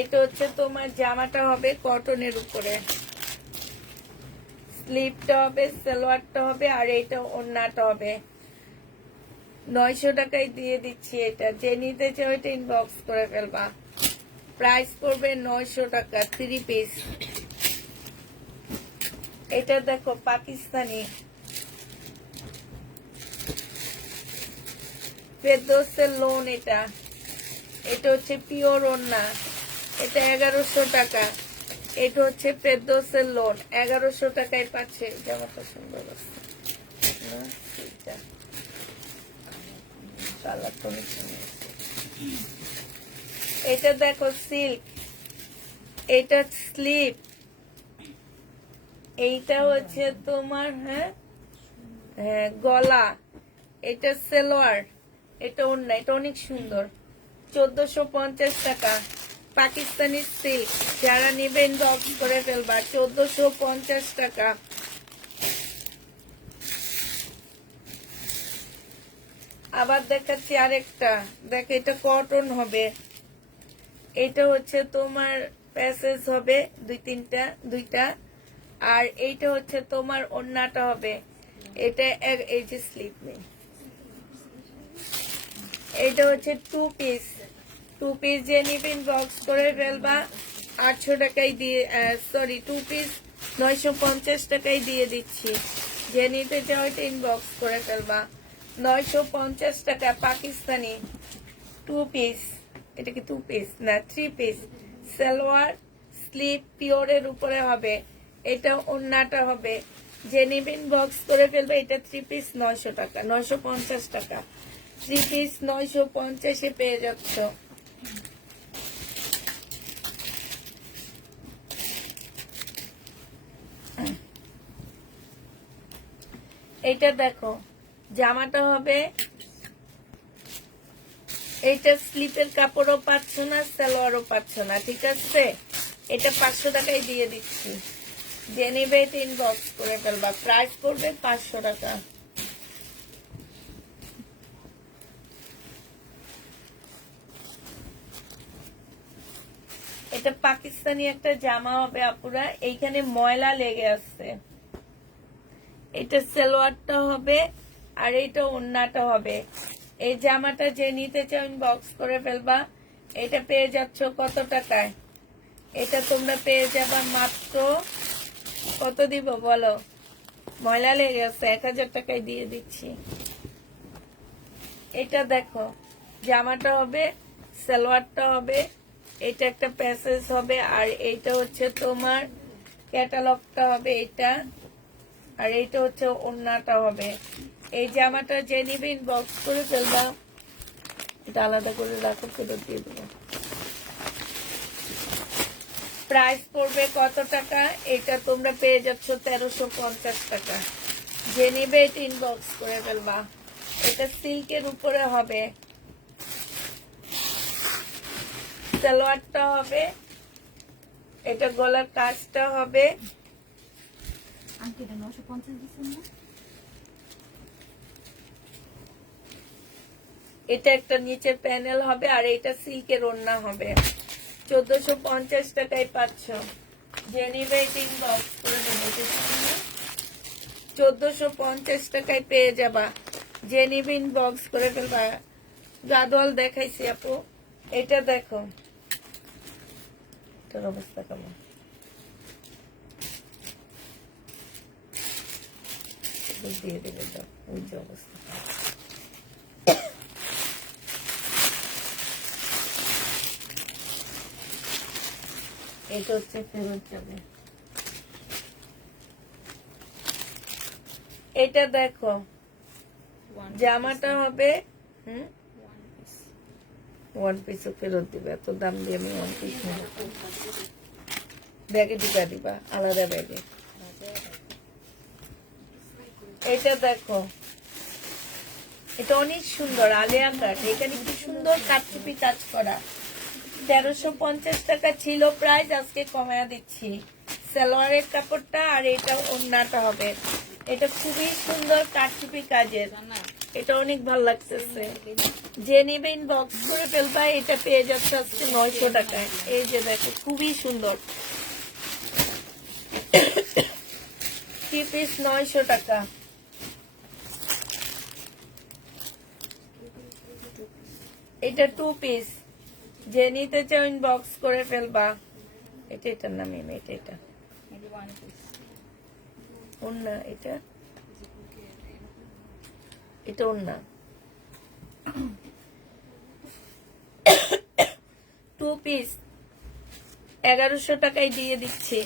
এটা হচ্ছে তোমার জামাটা হবে কটনের উপরে, স্লিপটা হবে, সালোয়ারটা হবে, আর এইটা ওড়নাটা হবে। 900 টাকায় দিয়ে দিচ্ছি। এটা যে নিতে চাও এটা ইনবক্স করে ফেলবা। প্রাইস পড়বে 900 টাকা, 3 পিস। এটা দেখো পাকিস্তানি ফেরদৌসের লোন। এটা হচ্ছে পিওর ওড়না, এটা 1100 টাকা। এটা হচ্ছে ফেরদৌসের লোন, 1100 টাকায় পাচ্ছে। জামাটা সুন্দর আছে না? এটা দেখো সিল্ক, এটা স্লিপ, এইটা হচ্ছে তোমার হ্যাঁ গলা, এটা সালোয়ার, এটা ওড়না। এটা অনেক সুন্দর। 1450 টাকা পাকিস্তানি সিল্ক। যারা নেবেন বক্স করে ফেলবা। 1450 টাকা। আবার দেখাচ্ছি আরেকটা, দেখ এটা কটন হবে। এটা হচ্ছে তোমার প্যাসেজ হবে দুইটা, আর এইটা হচ্ছে তোমার ওড়নাটা হবে। এটা এই যে স্লিপ নেই, এটা হচ্ছে 2 পিস। 2 পিস যে নিবেন বক্স করে ফেলবা। 800 টাকায় দিয়ে, সরি 2 পিস 950 টাকায় দিয়ে দিচ্ছি। যে নিতে চাও এটা ইনবক্স করে ফেলবা। 950 টাকা পাকিস্তানি 2 পিস। এটা কি 2 পিস না 3 পিস? সালোয়ার স্লিপ পিওরের উপরে হবে। এটা ওড়নাটা হবে। যে নিবেন বক্স করে ফেলবে। এটা 3 পিস 900 টাকা, 950 টাকা। 3 পিস 950 পেয়ে যাচ্ছ। এটা দেখো, জামাটা হবে, এইটা স্লিপের কাপড়ও পাচ্ছ না, সালোয়ারও পাচ্ছ না, ঠিক আছে? এটা 500 টাকায় দিয়ে দিচ্ছি। যে নেবে এটা ইনবক্স করে ফেলবা। প্রাইস পড়বে 500 টাকা। এটা পাকিস্তানি একটা জামা হবে আপুরা, এইখানে ময়লা লেগে আছে। এটা সালোয়ারটা হবে আর এইটা ওড়নাটা হবে। এই জামাটা যে নিতে চাও ইনবক্স করে ফেলবা। এটা পেয়ে যাচ্ছ কত টাকায়? এটা তোমরা পেয়ে যাবা মাত্র, কত দিব বলো? ময়লা লেগে আছে, 1000 টাকায় দিয়ে দিচ্ছি। এটা দেখো, জামাটা হবে, সালোয়ারটা হবে, এটা একটা প্যাসেজ হবে, আর এইটা হচ্ছে তোমার ক্যাটালগটা হবে এটা, আর এইটা হচ্ছে ওড়নাটা হবে। এই জামাটা যে নিবে ইনবক্স করে ফেলবা। এটা আলাদা করে রাখো, ফেরত দিয়ে দেবো। প্রাইস পড়বে কত টাকা? এটা তোমরা পেয়ে যাচ্ছ 1350 টাকা। যে নিবে এটা ইনবক্স করে ফেলবা। এটা সিল্কের উপরে হবে, সালোয়ারটা হবে, এটা গলার কাজটা হবে। আন্টি এটা 950 দিছেন না? এটা একটা নিচের প্যানেল হবে আর এটা সিল্কের ওড়না হবে। 1450 টাকায় পাচ্ছ। যে নিবে এটা ইনবক্স করে দেবে। 1450 টাকায় পেয়ে যাবা। যে নিবে ইনবক্স করে ফেলবা। গাদোয়াল দেখাইছি আপু, এটা দেখো, এটার অবস্থা কেমন? দিয়ে দেবে দাও, ওই যে অবস্থা। এটা হচ্ছে ফেরত যাবে। এটা দেখো, জামাটা হবে ওয়ান পিসও ফেরত দিবে। এত দাম দিয়ে আমি ওয়ান পিস নেব। ব্যাগে ঢুকা দিবা, আলাদা ব্যাগে। এটা দেখো, এটা অনেক সুন্দর আলিয়া কাট। এখানে কি সুন্দর কাটচুপি কাজ করা। 1350 টাকা ছিল প্রাইস, আজকে কমায়া দিচ্ছি। সালোয়ারের কাপড়টা আর এটা ওড়নাটা হবে। এটা খুবই সুন্দর কাটচুপি কাজের, এটা অনেক ভালো লাগতেছে। যে নিবে ইনবক্স করে ফেলবা। এটা পেয়ে যাচ্ছে আজকে 900 টাকায়। এই যে দেখো, খুবই সুন্দর। 3 পিস 900 টাকা। এটা 2 পিস। যে নিতে চাও ইনবক্স করে ফেলবা। এটা এটার নাম এটা ওড়না, এটা এটা ওড়না। 2 পিস 1100 টাকায় দিয়ে দিচ্ছি।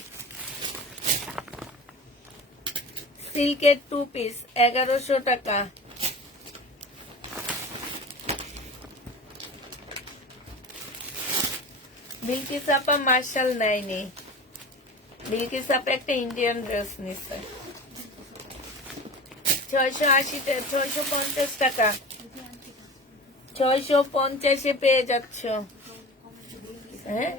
সিল্কের 2 পিস 1100 টাকা। বিলকিস আপা মার্শাল নেয়নি। বিলকিস আপা একটা ইন্ডিয়ান ড্রেস নিচ্ছে। 650 টাকা। 650 পেয়ে যাচ্ছ। হ্যাঁ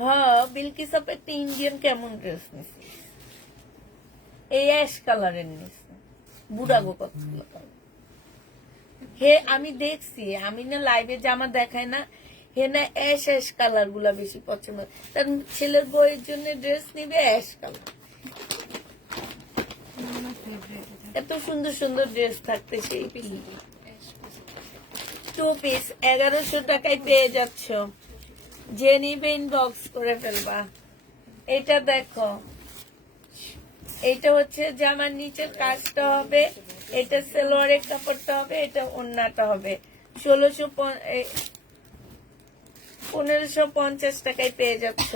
হ্যাঁ, বিলকিস আপা একটা ইন্ডিয়ান কেমন ড্রেস নিচ্ছে, এই অ্যাশ কালারের নিচ্ছে। বুড়া গো কতগুলো। হে আমি দেখছি, আমি না লাইভে জামা দেখায় না, হে না অ্যাশ অ্যাশ কালার গুলা বেশি পছন্দ। তার ছেলের বইয়ের জন্য ড্রেস নিবে অ্যাশ কালার। এত সুন্দর সুন্দর ড্রেস থাকতে সেই 2 পিস 1100 টাকায় পেয়ে যাচ্ছ। যে নিবে ইনবক্স করে ফেলবা। এটা দেখো, এটা হচ্ছে জামার নিচের কাজটা হবে, এটা সালোয়ারের কাপড়টা হবে, এটা ওড়নাটা হবে। 1550 টাকায় পেয়ে যাচ্ছ।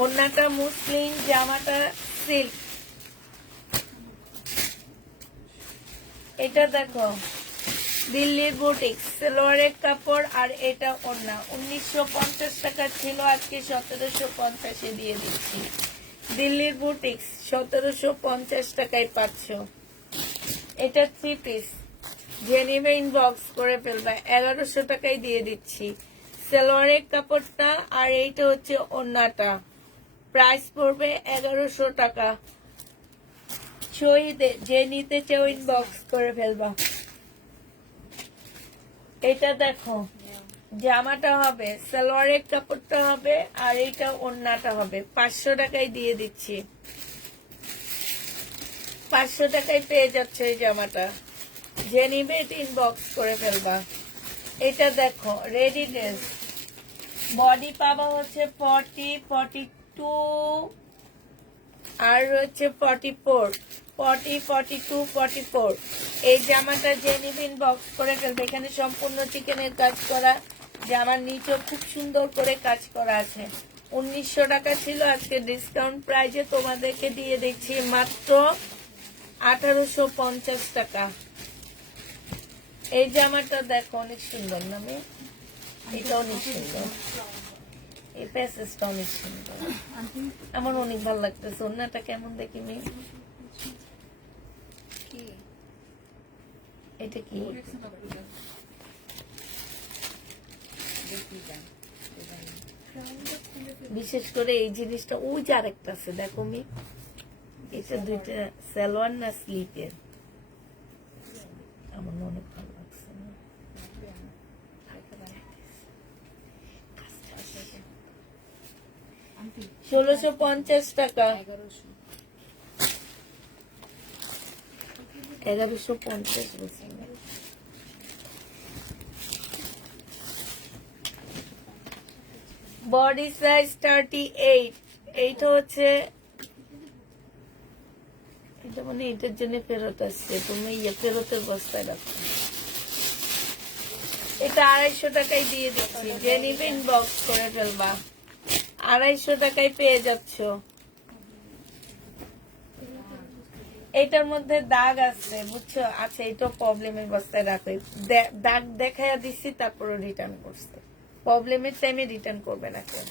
ওড়নাটা মুসলিম, জামাটা সিল্ক। এটা দেখো, দিল্লির বুটিক্স, সালোয়ারের কাপড় আর এটা ওড়না। 1950 টাকা ছিল, আজকে 1750 দিয়ে দিচ্ছি। দিল্লির বুটিক্স 1750 টাকায় পাচ্ছ। এটা 3 পিস। যে নিবে ইনবক্স করে ফেলবা। 1100 টাকায় দিয়ে দিচ্ছি। সালোয়ারের কাপড়টা আর এইটা হচ্ছে ওড়নাটা। প্রাইস পড়বে 1100 টাকা। যে নিতে চাও ইনবক্স করে ফেলবা। এটা দেখো, জামাটা হবে, সালোয়ারের কাপড়টা হবে আর এইটা ওড়নাটা হবে। 500 টাকায় দিয়ে দিচ্ছি। 500 টাকায় পেয়ে যাচ্ছে এই জামাটা। যে নিবে এটা ইনবক্স করে ফেলবা। এটা দেখো, রেডি ড্রেস। বডি পাবা হচ্ছে 40, 42 আর হচ্ছে 44, 40, 42, 44। এই জামাটা যে নিবে ইনবক্স করে ফেলবে। এখানে সম্পূর্ণ চিকেনের কাজ করা। জামার নিচেও খুব সুন্দর করে কাজ করা আছে। 1900 টাকা ছিল, আজকে ডিসকাউন্ট প্রাইজে তোমাদেরকে দিয়ে দিচ্ছি মাত্র 1850 টাকা। এই জামাটা দেখো, অনেক সুন্দর না মেয়ে? এটা অনেক সুন্দর, এই প্যাসেজটা অনেক সুন্দর, আন্টি আমার অনেক ভালো লাগতেছে। অন্যটা কেমন দেখি মেয়ে? কি এটা কি? বিশেষ করে এই জিনিসটা, ওই যে আরেকটা আছে দেখো মি, এটা দুইটা সালোয়ার না স্লিপের, আমার না অনেক ভালো লাগছে না? 1650 টাকা, 1150 বলছি না। বডি সাইজ 38, এইটা হচ্ছে, এটা মানে এটার জন্য ফেরত আসছে, তুমি ফেরতের বস্তায় রাখো। এটা 250 টাকায় দিয়ে দিচ্ছি, যে নিবে ইনবক্স করে ফেলবা, 250 টাকায় পেয়ে যাচ্ছ। এটার মধ্যে দাগ আছে বুঝছো, আচ্ছা এটা প্রবলেমের বস্তায় রাখো, দাগ দেখাইয়া দিচ্ছি তারপরে রিটার্ন করছে। প্রবলেমের টাইমে রিটার্ন করবে না কেউ,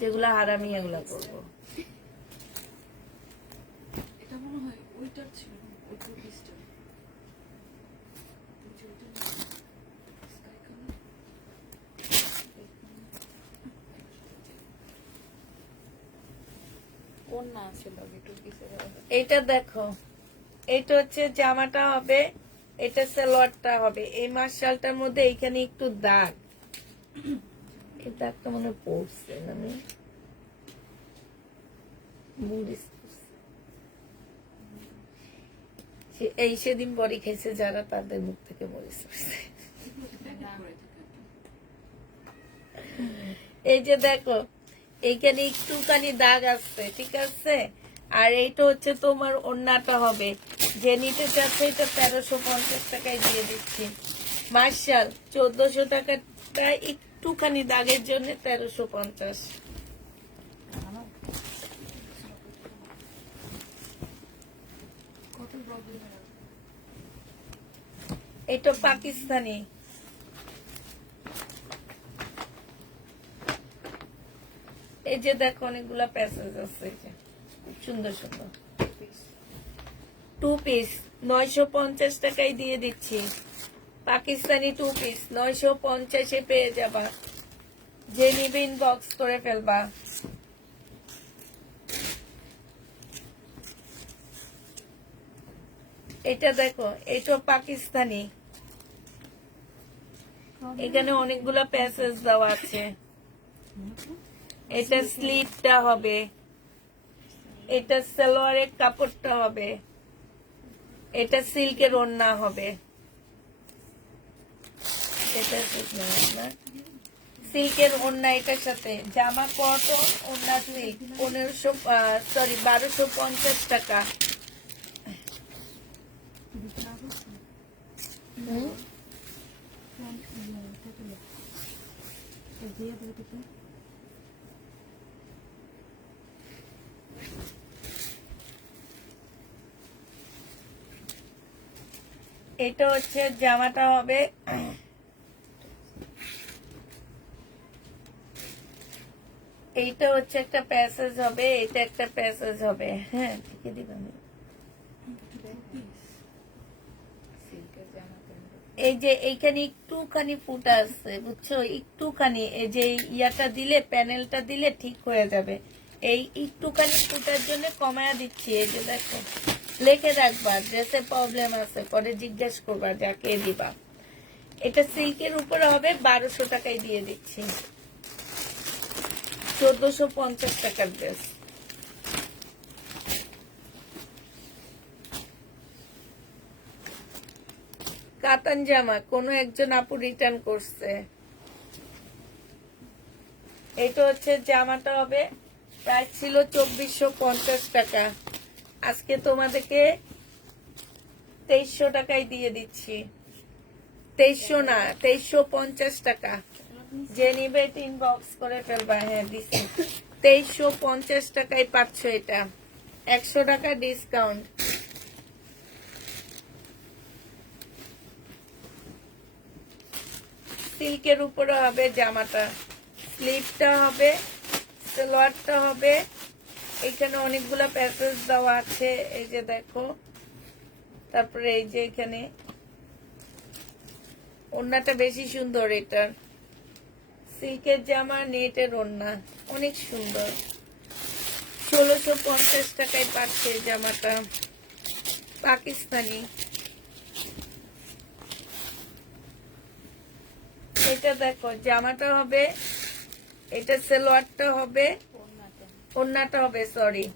যেগুলা হারামি এগুলা করবো। এটা মনে হয় ওইটার ছিল, ওই টু পিসটা কোন না ছিল টু পিসের? এইটা দেখো, এটা হচ্ছে জামাটা হবে, এটা সালোয়ারটা হবে। এই মার্শালটার মধ্যে এইখানে একটু দাগ, এই দাগটা মনে হয় পড়ছে না, আমি বুঝিস। এই সেদিন বড়ি খেয়েছে যারা, তাদের মুখ থেকে মরিস পড়ছে। এই যে দেখো, এইখানে একটুখানি দাগ আসছে, ঠিক আছে। আর এইটা হচ্ছে তোমার ওড়নাটা হবে, যে নিতে চাচ্ছে এটা 1350 টাকায় দিয়ে দিচ্ছি। মার্শাল 1400 টাকাটা একটুখানি দাগের জন্য 1350। এটা পাকিস্তানি, এই যে দেখো অনেকগুলা প্যাসেজ আছে, এই যে খুব সুন্দর সুন্দর। 2 পিস 950 টাকায় দিয়ে দিচ্ছি, পাকিস্তানি 2 পিস 950-এ পেয়ে যাবা, যে নিবে ইনবক্স করে ফেলবা। এটা দেখো, এটা পাকিস্তানি, এখানে অনেকগুলা প্যাসেজ দেওয়া আছে। এটা স্লিপটা হবে, এটা সালোয়ারের কাপড়টা হবে, এটা সিল্কের ওড়না হবে, এটা সিল্কের ওড়না, এটার সাথে জামা কটন, ওড়না সিল্ক, 1250 টাকা। এটা হচ্ছে জামাটা হবে, এইটা হচ্ছে একটা প্যাসেজ হবে, এটা একটা প্যাসেজ হবে। হ্যাঁ ঠিকই দিবেন। এই যে এইখানে একটুখানি ফুটা আছে বুঝছো, একটুখানি, এই যে ইয়াটা দিলে, প্যানেলটা দিলে ঠিক হয়ে যাবে। এই একটুখানি ফুটার জন্য কমায়া দিচ্ছি। এই যে দেখো, লিখে রাখবা, ড্রেসে প্রবলেম আছে পরে জিজ্ঞেস করবা যাকে দিবা। এটা সিল্কের উপরে হবে, 1200 টাকায় দিয়ে দিচ্ছি, 1450 টাকার ড্রেস। কাতান জামা কোন একজন আপু রিটার্ন করছে। এটা হচ্ছে জামাটা হবে, প্রাইস ছিল 2450 টাকা, আজকে তোমাদেরকে 2300 টাকায় দিয়ে দিচ্ছি। 2300 না, 2350 টাকা। যে নিবে ইনবক্স করে ফেলবা। হ্যাঁ দিচ্ছি, 2350 টাকায় পাচ্ছ এটা, 100 টাকা ডিসকাউন্ট। সিল্কের উপরে হবে জামাটা, স্লিভটা হবে, সালোয়ারটা হবে। এখানে অনেকগুলা প্যাসেজ দেওয়া আছে, এই যে দেখো। তারপরে এই যে এখানে ওড়নাটা বেশি সুন্দর, এটার সিল্কের জামা, নেটের ওড়না, অনেক সুন্দর। 1650 টাকায় পাচ্ছে এই জামাটা, পাকিস্তানি। এটা দেখো জামাটা হবে, এটা সালোয়ারটা হবে, ওড়নাটা হবে, সরি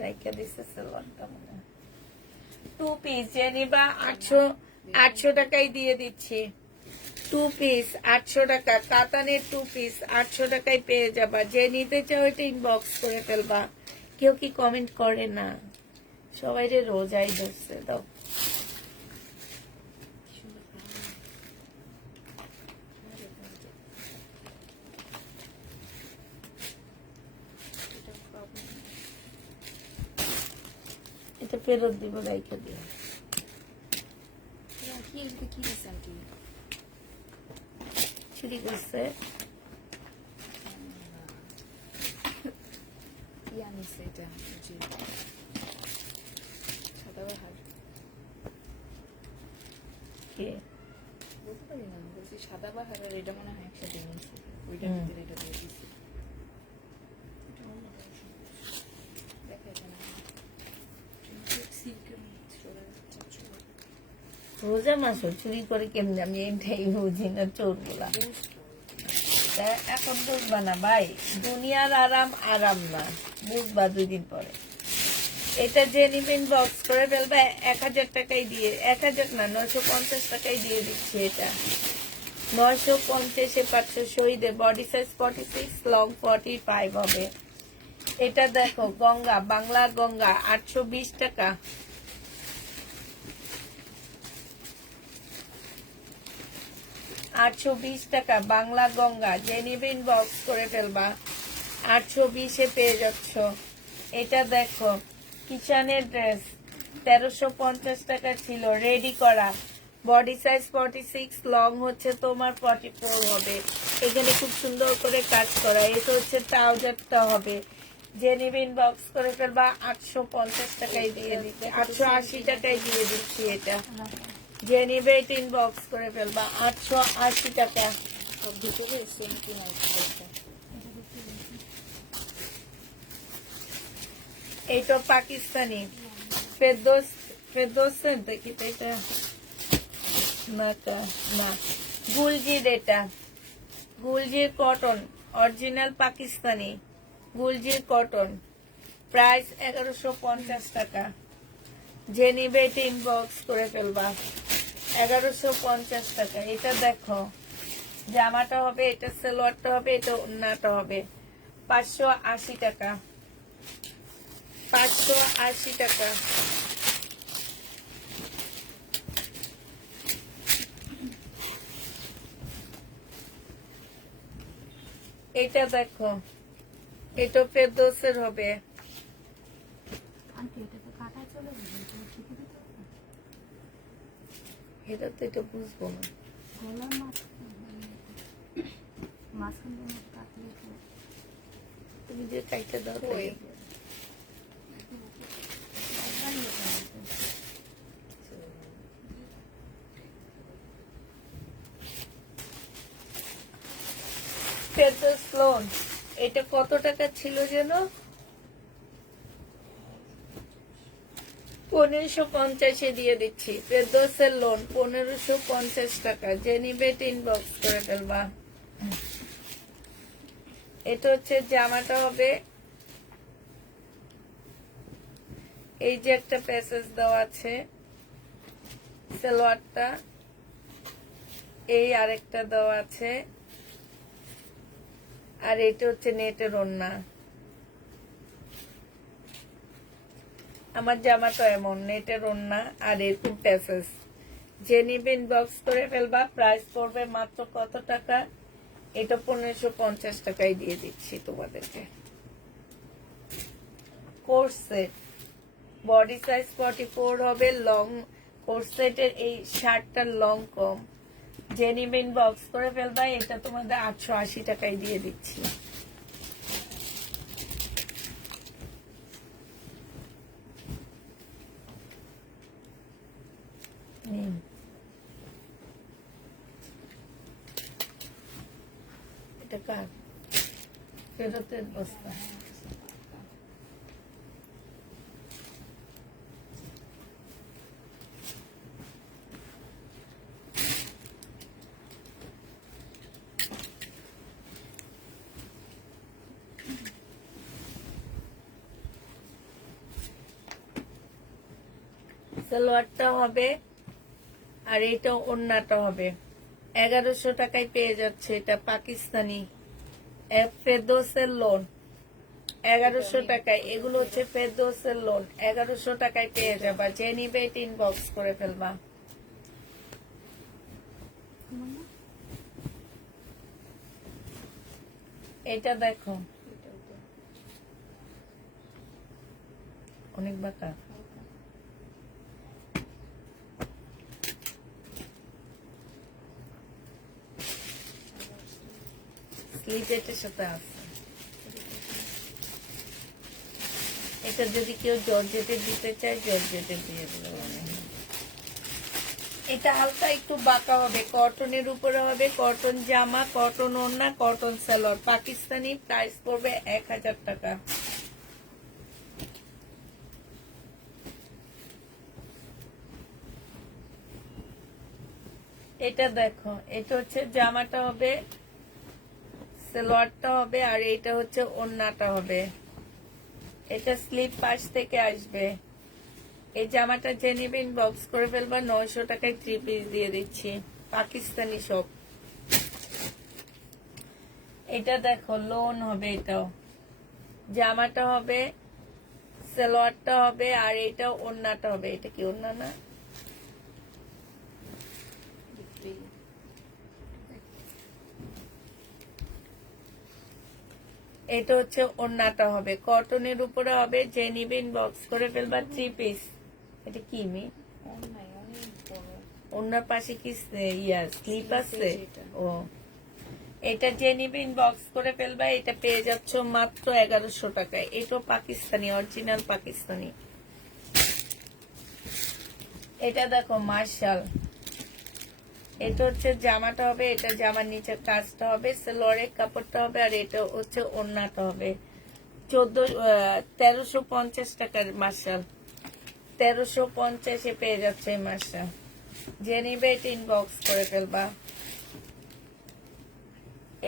রাইখা দিছে সালোয়ারটা মনে হয়। 2 পিস যে নিবা 800 টাকায় দিয়ে দিচ্ছি। 2 পিস 800 টাকা, কাতানের 2 পিস 800 টাকায় পেয়ে যাবা। যে নিতে চাও এটা ইনবক্স করে ফেলবা। কেউ কি কমেন্ট করে না? সবাই রে রোজাই ধরছে। দাও এটা ফেরত দিব, রাইখা দিও। চুরি করছে। কে? সাদাবাহার আর এটা মনে হয় একসাথে নিয়েছি, ওইটার ভিতরে এটা দিয়ে দিয়েছি। রোজা মাসও চুরি করে কেমনি, আমি এটাই বুঝি না চোরগুলা। এখন বুঝবা না ভাই, দুনিয়ার আরাম আরাম না, বুঝবা 2 দিন পরে। এটা যে নিবেন বক্স করে ফেলবে 1000 টাকায় দিয়ে, 1000 না 950 টাকায় দিয়ে দিচ্ছি। এটা 950 500 শহীদে, বডি সাইজ 46, লং 45 হবে। এটা দেখো গঙ্গা, বাংলা গঙ্গা 820 টাকা। টাকা বাংলা গঙ্গা, যে নিবেন বক্স করে ফেলবা। 820-এ পেয়ে যাচ্ছ। এটা দেখো কিষানের ড্রেস, 1350 টাকা ছিল, রেডি করা, বডি সাইজ 46, লং হচ্ছে তোমার 44 হবে। এখানে খুব সুন্দর করে কাজ করা। এটা হচ্ছে ট্রাউজারটা হবে। যে নিবেন বক্স করে ফেলবা 850 টাকায় দিয়ে দিচ্ছে, 880 টাকায় দিয়ে দিচ্ছি। এটা যে নিবে এটা ইনবক্স করে ফেলবা 880 টাকা। সব ভিতরে সেম কি নাই, এইটা পাকিস্তানি ফেরদৌস দেখি তো, এটা না গুলজির, এটা গুলজির কটন, অরিজিনাল পাকিস্তানি গুলজির কটন, প্রাইস 1150 টাকা। যে নিবে এটা ইনবক্স করে ফেলবা 1150 টাকা। এটা দেখো জামাটা হবে, এটা সালোয়ারটা হবে, এটা ওড়নাটা হবে 580 টাকা, 580 টাকা। এটা দেখো, এটা ফেরদৌসের হবে। এটা তো এটা বুঝবো না। তুমি যে কাইটা দাও তাই। ফেরদৌস লোন, এটা কত টাকা ছিল যেন? 1550-এ দিয়ে দিচ্ছি। ফেরদৌসের লোন 1550 টাকা। যে নিবে ইনবক্স করে ফেলবা। এটা হচ্ছে জামাটা হবে, এই যে একটা প্যাসেজ দেওয়া আছে, সালোয়ারটা এই আরেকটা দেওয়া আছে, আর এটা হচ্ছে নেটের ওড়না। আমার জামাটা এমন নেটের ওড়না আর এরকম প্যাসেজ। যে নিবে ইনবক্স করে ফেলবা। প্রাইস পড়বে মাত্র কত টাকা? এটা 1550 টাকায় দিয়ে দিচ্ছি তোমাদেরকে। কোর্স সেট, বডি সাইজ 44 হবে, লং কোট সেটের এই শার্টটার লং কম, যে নিবে ইনবক্স করে ফেলবা। এটা তোমাদের 880 টাকায় দিয়ে দিচ্ছি। নিন। এটা কার? ফেরতের বস্তা। সালোয়ারটা হবে আর এটা ওড়নাটা হবে। 1100 টাকায় পেয়ে যাচ্ছে। এটা পাকিস্তানি ফেরদৌসের লোন, 1100 টাকায়। এগুলো হচ্ছে ফেরদৌসের লোন, 1100 টাকায় পেয়ে যাবা। যে নিবে এটা ইনবক্স করে ফেলবা। এটা দেখো অনেক বাঁকা। স্লিপ এটার সাথে আছে। এটা যদি কেউ জর্জেটে দিতে চায় জর্জেটে দিয়ে দিল। এটা হালকা একটু বাঁকা হবে, কটনের উপরে হবে, কটন জামা, কটন ওড়না, কটন সালোয়ার, পাকিস্তানি। প্রাইস পড়বে 1000 টাকা। এটা দেখো, এটা হচ্ছে জামাটা হবে, সালোয়ারটা হবে, আর এটা হচ্ছে ওড়নাটা হবে। এটা স্লিপ পাশ থেকে আসবে। এই জামাটা যে নিবে ইনবক্স করে ফেলবা। 900 টাকায় 3 পিস দিয়ে দিচ্ছি, পাকিস্তানি সব। এটা দেখো লোন হবে, এটাও জামাটা হবে, সালোয়ারটা হবে, আর এটা ওড়নাটা হবে। এটা কি ওড়না না? এটা হচ্ছে ওড়নাটা হবে, কটনের উপরে হবে। যে নিবে ইনবক্স করে ফেলবা। 3 পিস। এটা কি মি ওড়নার পাশে কি স্লিপ আছে? ও, এটা যে নিবে ইনবক্স করে ফেলবা। এটা পেয়ে যাচ্ছ মাত্র 1100 টাকায়। এটাও পাকিস্তানি, অরিজিনাল পাকিস্তানি। এটা দেখো মার্শাল। এটা হচ্ছে জামাটা হবে, এটা জামার নিচে কাজটা হবে, সালোয়ারের কাপড়টা হবে, আর এটা হচ্ছে ওড়নাটা হবে। 1350 টাকার মার্শাল, 1350-এ পেয়ে যাচ্ছে এই মার্শাল। যে নিবে এটা ইনবক্স করে ফেলবা।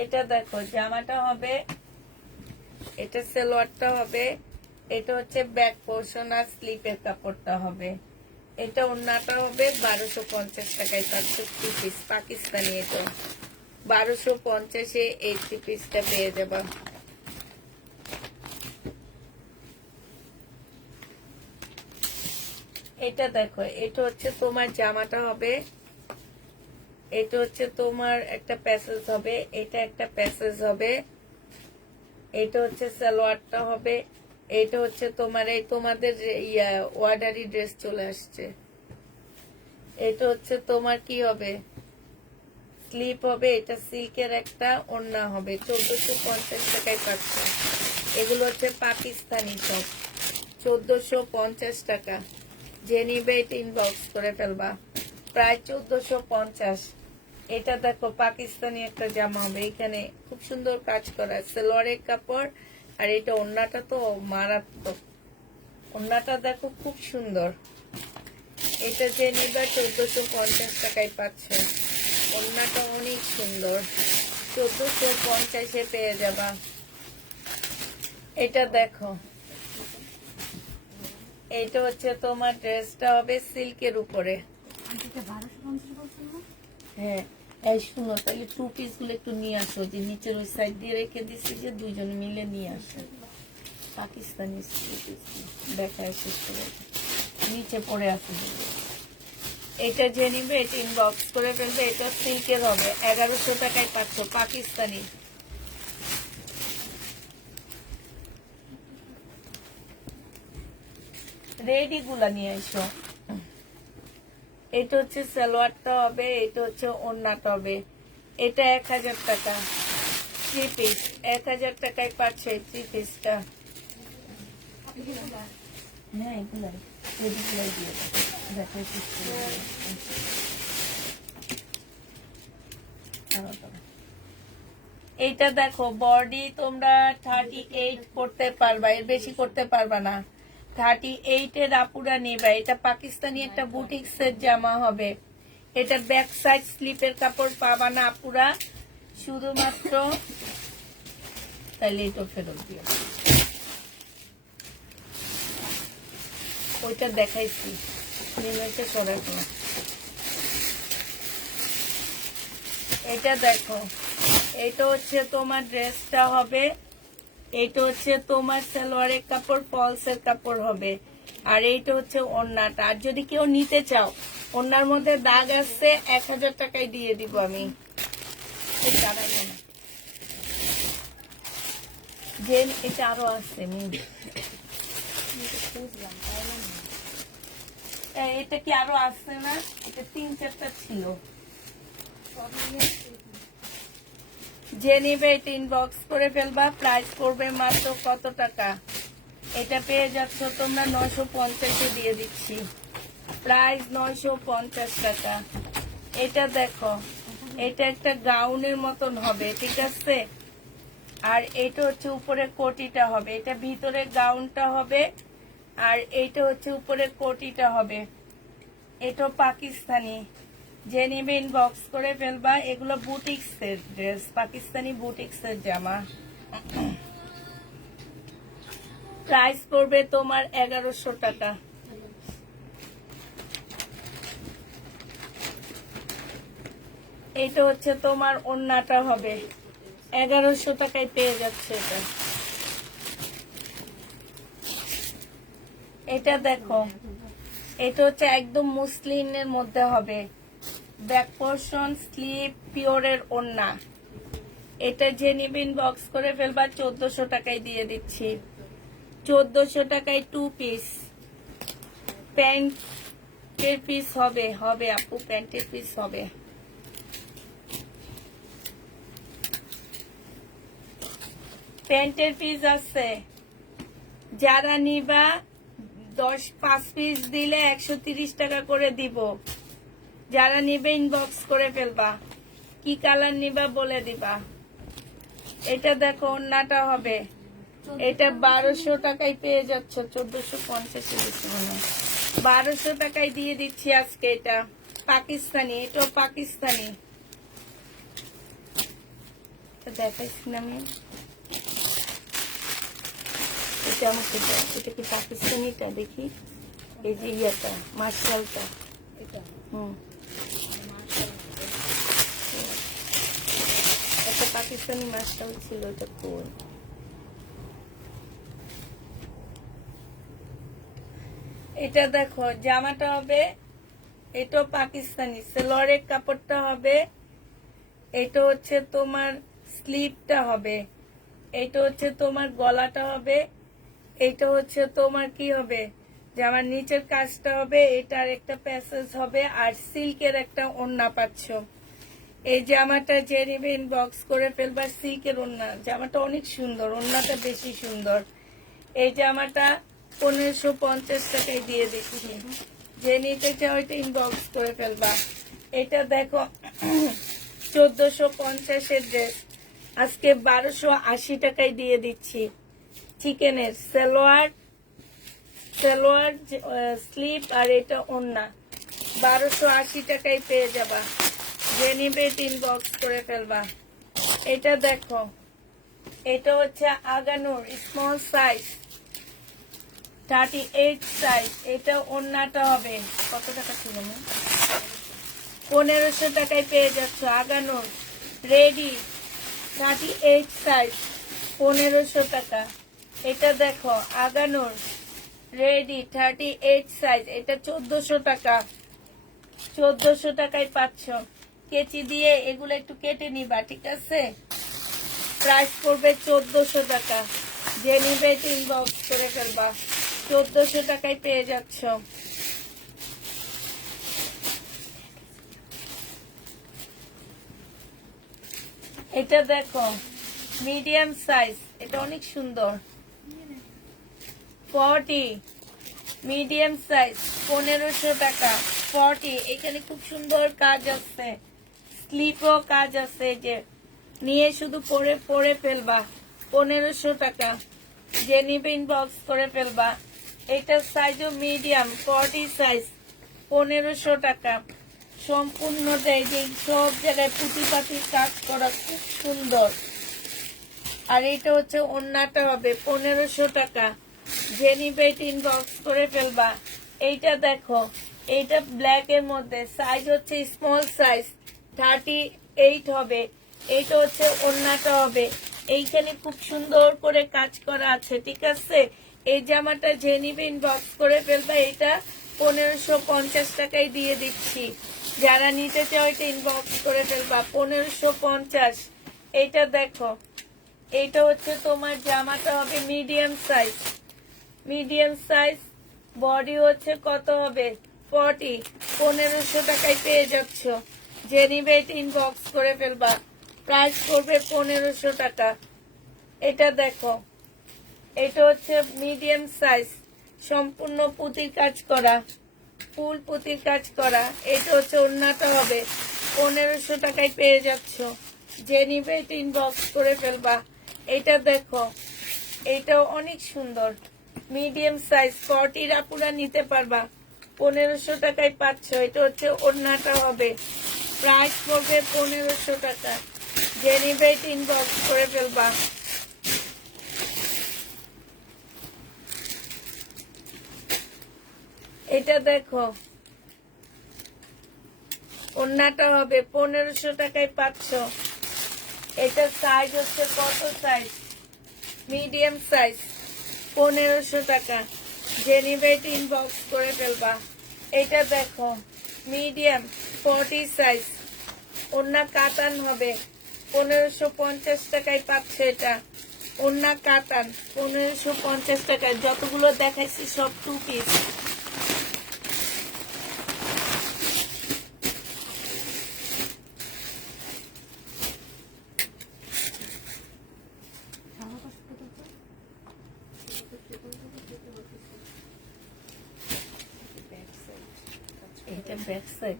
এটা দেখো জামাটা হবে, এটা সালোয়ারটা হবে, এটা হচ্ছে ব্যাক পোর্শন আর স্লিপের কাপড়টা হবে। এটা ওড়নাটা হবে। 1250 টাকায় পাচ্ছ 3 পিস পাকিস্তানি। এটা 1250-এ এই 3 পিসটা পেয়ে যাবা। এটা দেখো, এটা হচ্ছে তোমার জামাটা হবে, এটা হচ্ছে তোমার একটা প্যাসেজ হবে, এটা একটা প্যাসেজ হবে, এটা হচ্ছে সালোয়ারটা হবে, এটা হচ্ছে তোমার এই তোমাদের ওয়ার্ডারি ড্রেস চলে আসছে। এটা হচ্ছে তোমার কি হবে, স্লিপ হবে। এটা সিল্কের একটা ওড়না হবে। 1450 টাকায় পাচ্ছ। এগুলো হচ্ছে পাকিস্তানি সব, 1450 টাকা। যে নিবে এটা ইনবক্স করে ফেলবা। প্রায় 1450। এটা দেখো পাকিস্তানি একটা জামা হবে, এখানে খুব সুন্দর কাজ করা, সালোয়ারের কাপড়, আর এটা ওড়নাটা তো মারাত্মক। ওড়নাটা দেখো খুব সুন্দর। এটা যে নিবা 1450 টাকায় পাচ্ছ। ওড়নাটা অনেক সুন্দর, 1450-এ পেয়ে যাবা। এটা দেখো, এইটা হচ্ছে তোমার ড্রেসটা হবে সিল্কের উপরে। হ্যাঁ, এই শুনো, তাহলে 2 পিস গুলো একটু নিয়ে আসো, যে নিচের ওই সাইড দিয়ে রেখে দিচ্ছি, যে দুইজনে মিলে নিয়ে আসো। পাকিস্তানি দেখায় শেষ করে, নিচে পড়ে আছে। এটা যে নিবে এটা ইনবক্স করে ফেলবে। এটা সিল্কের হবে, 1100 টাকায় পাচ্ছ পাকিস্তানি। রেডি গুলা নিয়ে এসো। এটা হচ্ছে সালোয়ারটা হবে, এটা হচ্ছে ওড়নাটা হবে। এটা 1000 টাকা 3 পিস, 1000 টাকায় পাচ্ছে 3 পিসটা। হ্যাঁ এগুলাই এগুলাই দিয়ে দাও, দেখাই পিস করে দাও। এইটা দেখো বডি তোমরা 38 করতে পারবা, এর বেশি করতে পারবা না। 38 এর আপুরা নেবা। এটা পাকিস্তানি একটা বুটিক্সের জামা হবে। এটা ব্যাক সাইড স্লিপের কাপড় পাবা না আপুরা, শুধুমাত্র। তাহলে এটা ফেরত দিও। ওইটা দেখাইছি নিমেষে সরাই না। এটা দেখো, এটা হচ্ছে তোমার ড্রেসটা হবে, এটা হচ্ছে তোমার সালোয়ারের কাপড়, ফলসের কাপড় হবে, আর এইটা হচ্ছে ওড়নাটা। আর যদি কেউ নিতে চাও, ওড়নার মধ্যে দাগ আসছে, 1000 টাকায় দিয়ে দিব আমি। যে এটা আরো আসছে, এটা কি আরো আসছে না? এটা 3-4টা ছিল। যে নিবে এটা ইনবক্স করে ফেলবা। প্রাইস করবে মাত্র কত টাকা? এটা পেয়ে যাচ্ছ তোমরা 950 দিয়ে দিচ্ছি। প্রাইস 950 টাকা। এটা দেখো, এটা একটা গাউনের মতন হবে, ঠিক আছে। আর এটা হচ্ছে উপরে কোটিটা হবে, এটা ভিতরে গাউনটা হবে, আর এইটা হচ্ছে উপরে কোটিটা হবে। এটা পাকিস্তানি। যে নিবে ইনবক্স করে ফেলবা। এগুলো বুটিক্সের ড্রেস, পাকিস্তানি বুটিক্সের জামা। প্রাইস পড়বে তোমার 1100 টাকা। এটা হচ্ছে তোমার ওড়নাটা হবে, 1100 টাকায় পেয়ে যাচ্ছে এটা। এটা দেখো, এটা হচ্ছে একদম মুসলিমের মধ্যে হবে, ব্যাক পোর্শন স্লিপ পিওরের ওড়না। এটা যে নিবে ইনবক্স করে ফেলবা। 1400 টাকায় দিয়ে দিচ্ছি। 1400 টাকায় 2 পিস প্যান্টের পিস হবে, হবে আপু, প্যান্টের পিস হবে। প্যান্টের পিস আছে, যারা নিবা 5 পিস দিলে 130 টাকা করে দিব। যারা নিবে ইনবক্স করে ফেলবা। কি কালার নিবা বলে দিবা। এটা দেখো ওড়নাটা হবে, এটা 1200 টাকায় পেয়ে যাচ্ছ। 1450 1200 টাকায় দিয়ে দিচ্ছি আজকে। এটা পাকিস্তানি, এটাও পাকিস্তানি। দেখাইছি না আমি, এটা আমাকে দাও। এটা কি পাকিস্তানিটা দেখি, এই যে ইয়াটা মার্শালটা, একটা পাকিস্তানি মার্শাল ছিল, এটা কোন। এটা দেখো জামাটা হবে, এটাও পাকিস্তানি। সালোয়ারের কাপড়টা হবে, এটা হচ্ছে তোমার স্লিপটা হবে, এটা হচ্ছে তোমার গলাটা হবে, এটা হচ্ছে তোমার কি হবে, জামার নিচের কাজটা হবে, এটার একটা প্যাসেজ হবে, আর সিল্কের একটা ওড়না পাচ্ছ। এই জামাটা যে নিবে ইনবক্স করে ফেলবা। সিল্কের ওড়না, জামাটা অনেক সুন্দর, ওড়নাটা বেশি সুন্দর। এই জামাটা 1550 টাকায় দিয়ে দিচ্ছি। যে নিতে চাও এটা ইনবক্স করে ফেলবা। এটা দেখো 1450 ড্রেস আজকে 1280 টাকায় দিয়ে দিচ্ছি। চিকেনের সালোয়ার স্লিপ আর এটা ওড়না 1280 টাকায় পেয়ে যাবা। যে নিবে ইনবক্স করে ফেলবা। এটা দেখো, এটা হচ্ছে আগানোর স্মল সাইজ 38 সাইজ। এটা ওড়নাটা হবে কত টাকা ছিল, 1500 টাকায় পেয়ে যাচ্ছ। আগানোর রেডি 38 সাইজ 1500 টাকা। এটা দেখো আগানোর রেডি 38 সাইজ, এটা 1400 টাকা। 1400 টাকায় পাচ্ছ। কেচি দিয়ে এগুলো একটু কেটে নিবা, ঠিক আছে। প্রাইস পড়বে 1400 টাকা। যে নিবে ইনবক্স করে ফেলবা। 1400 টাকায় পেয়ে যাচ্ছ। এটা দেখো মিডিয়াম সাইজ, এটা অনেক সুন্দর। 40 মিডিয়াম সাইজ 1500 টাকা। 40 এখানে খুব সুন্দর কাজ আছে, স্লিপও কাজ আছে, যে নিয়ে শুধু পরে পরে ফেলবা। 1500 টাকা, যে নিবে ইনবক্স করে ফেলবা। এটা সাইজও মিডিয়াম 40 সাইজ 1500 টাকা। সম্পূর্ণটাই যে সব জায়গায় পুঁতি পাতির কাজ করা, খুব সুন্দর। আর এটা হচ্ছে ওড়নাটা হবে 1500 টাকা, যে নিবে ইনবক্স করে ফেলবা। এইটা দেখো, এইটা ব্ল্যাক এর মধ্যে, সাইজ হচ্ছে স্মল সাইজ 38 হবে। এইটা হচ্ছে ওড়নাটা হবে, এইখানে খুব সুন্দর করে কাজ করা আছে, ঠিক আছে। এই জামাটা যে নিবে ইনবক্স করে ফেলবা। এটা 1550 টাকায় দিয়ে দিচ্ছি, যারা নিতে চাও এটা ইনবক্স করে ফেলবা। 1550। এইটা দেখো, এইটা হচ্ছে তোমার জামাটা হবে medium size, medium size. Body হচ্ছে কত হবে 40, 1500 টাকায় পেয়ে যাচ্ছ, যে নিবে এটা ইনবক্স করে ফেলবা। প্রাইস করবে 1500 টাকা। এটা দেখো, এটা হচ্ছে মিডিয়াম সাইজ, সম্পূর্ণ পুঁতির কাজ করা, ফুল পুঁতির কাজ করা। এটা হচ্ছে ওড়নাটা হবে 1500 টাকায় পেয়ে যাচ্ছ, যে নিবে এটা ইনবক্স করে ফেলবা। এটা দেখো, এটাও অনেক সুন্দর, মিডিয়াম সাইজ 40 আপুরা নিতে পারবা, 1500 টাকায় পাচ্ছ। এটা হচ্ছে ওড়নাটা হবে, প্রাইস পড়বে 1500 টাকা, যে নিবে এটা ইনবক্স করে ফেলবা। এটা দেখো, ওড়নাটা হবে 1500 টাকায় পাচ্ছ। এটা সাইজ হচ্ছে কত সাইজ, মিডিয়াম সাইজ 1500 টাকা, যে নিবে এটা ইনবক্স করে ফেলবা। এটা দেখো মিডিয়াম 40 সাইজ, ওড়না কাতান হবে 1550 টাকায় পাচ্ছ। এটা ওড়না কাতান 1550 টাকায়। যতগুলো দেখাইছি সব 2 পিস। এটা ব্যাক সাইড,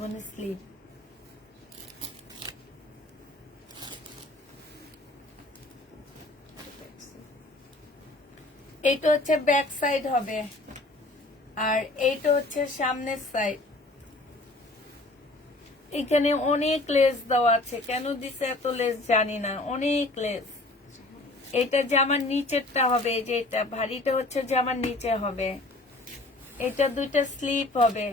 মানে স্লিপ। এইটা হচ্ছে ব্যাক সাইড হবে, আর এইটা হচ্ছে সামনের সাইড। এখানে অনেক লেস দেওয়া আছে, কেন দিছে এত লেস জানি না, অনেক লেস। এটা জামার নিচেরটা হবে, এই যে এটা ভারীটা হচ্ছে জামার নিচে হবে। এটা দুইটা স্লিপ হবে,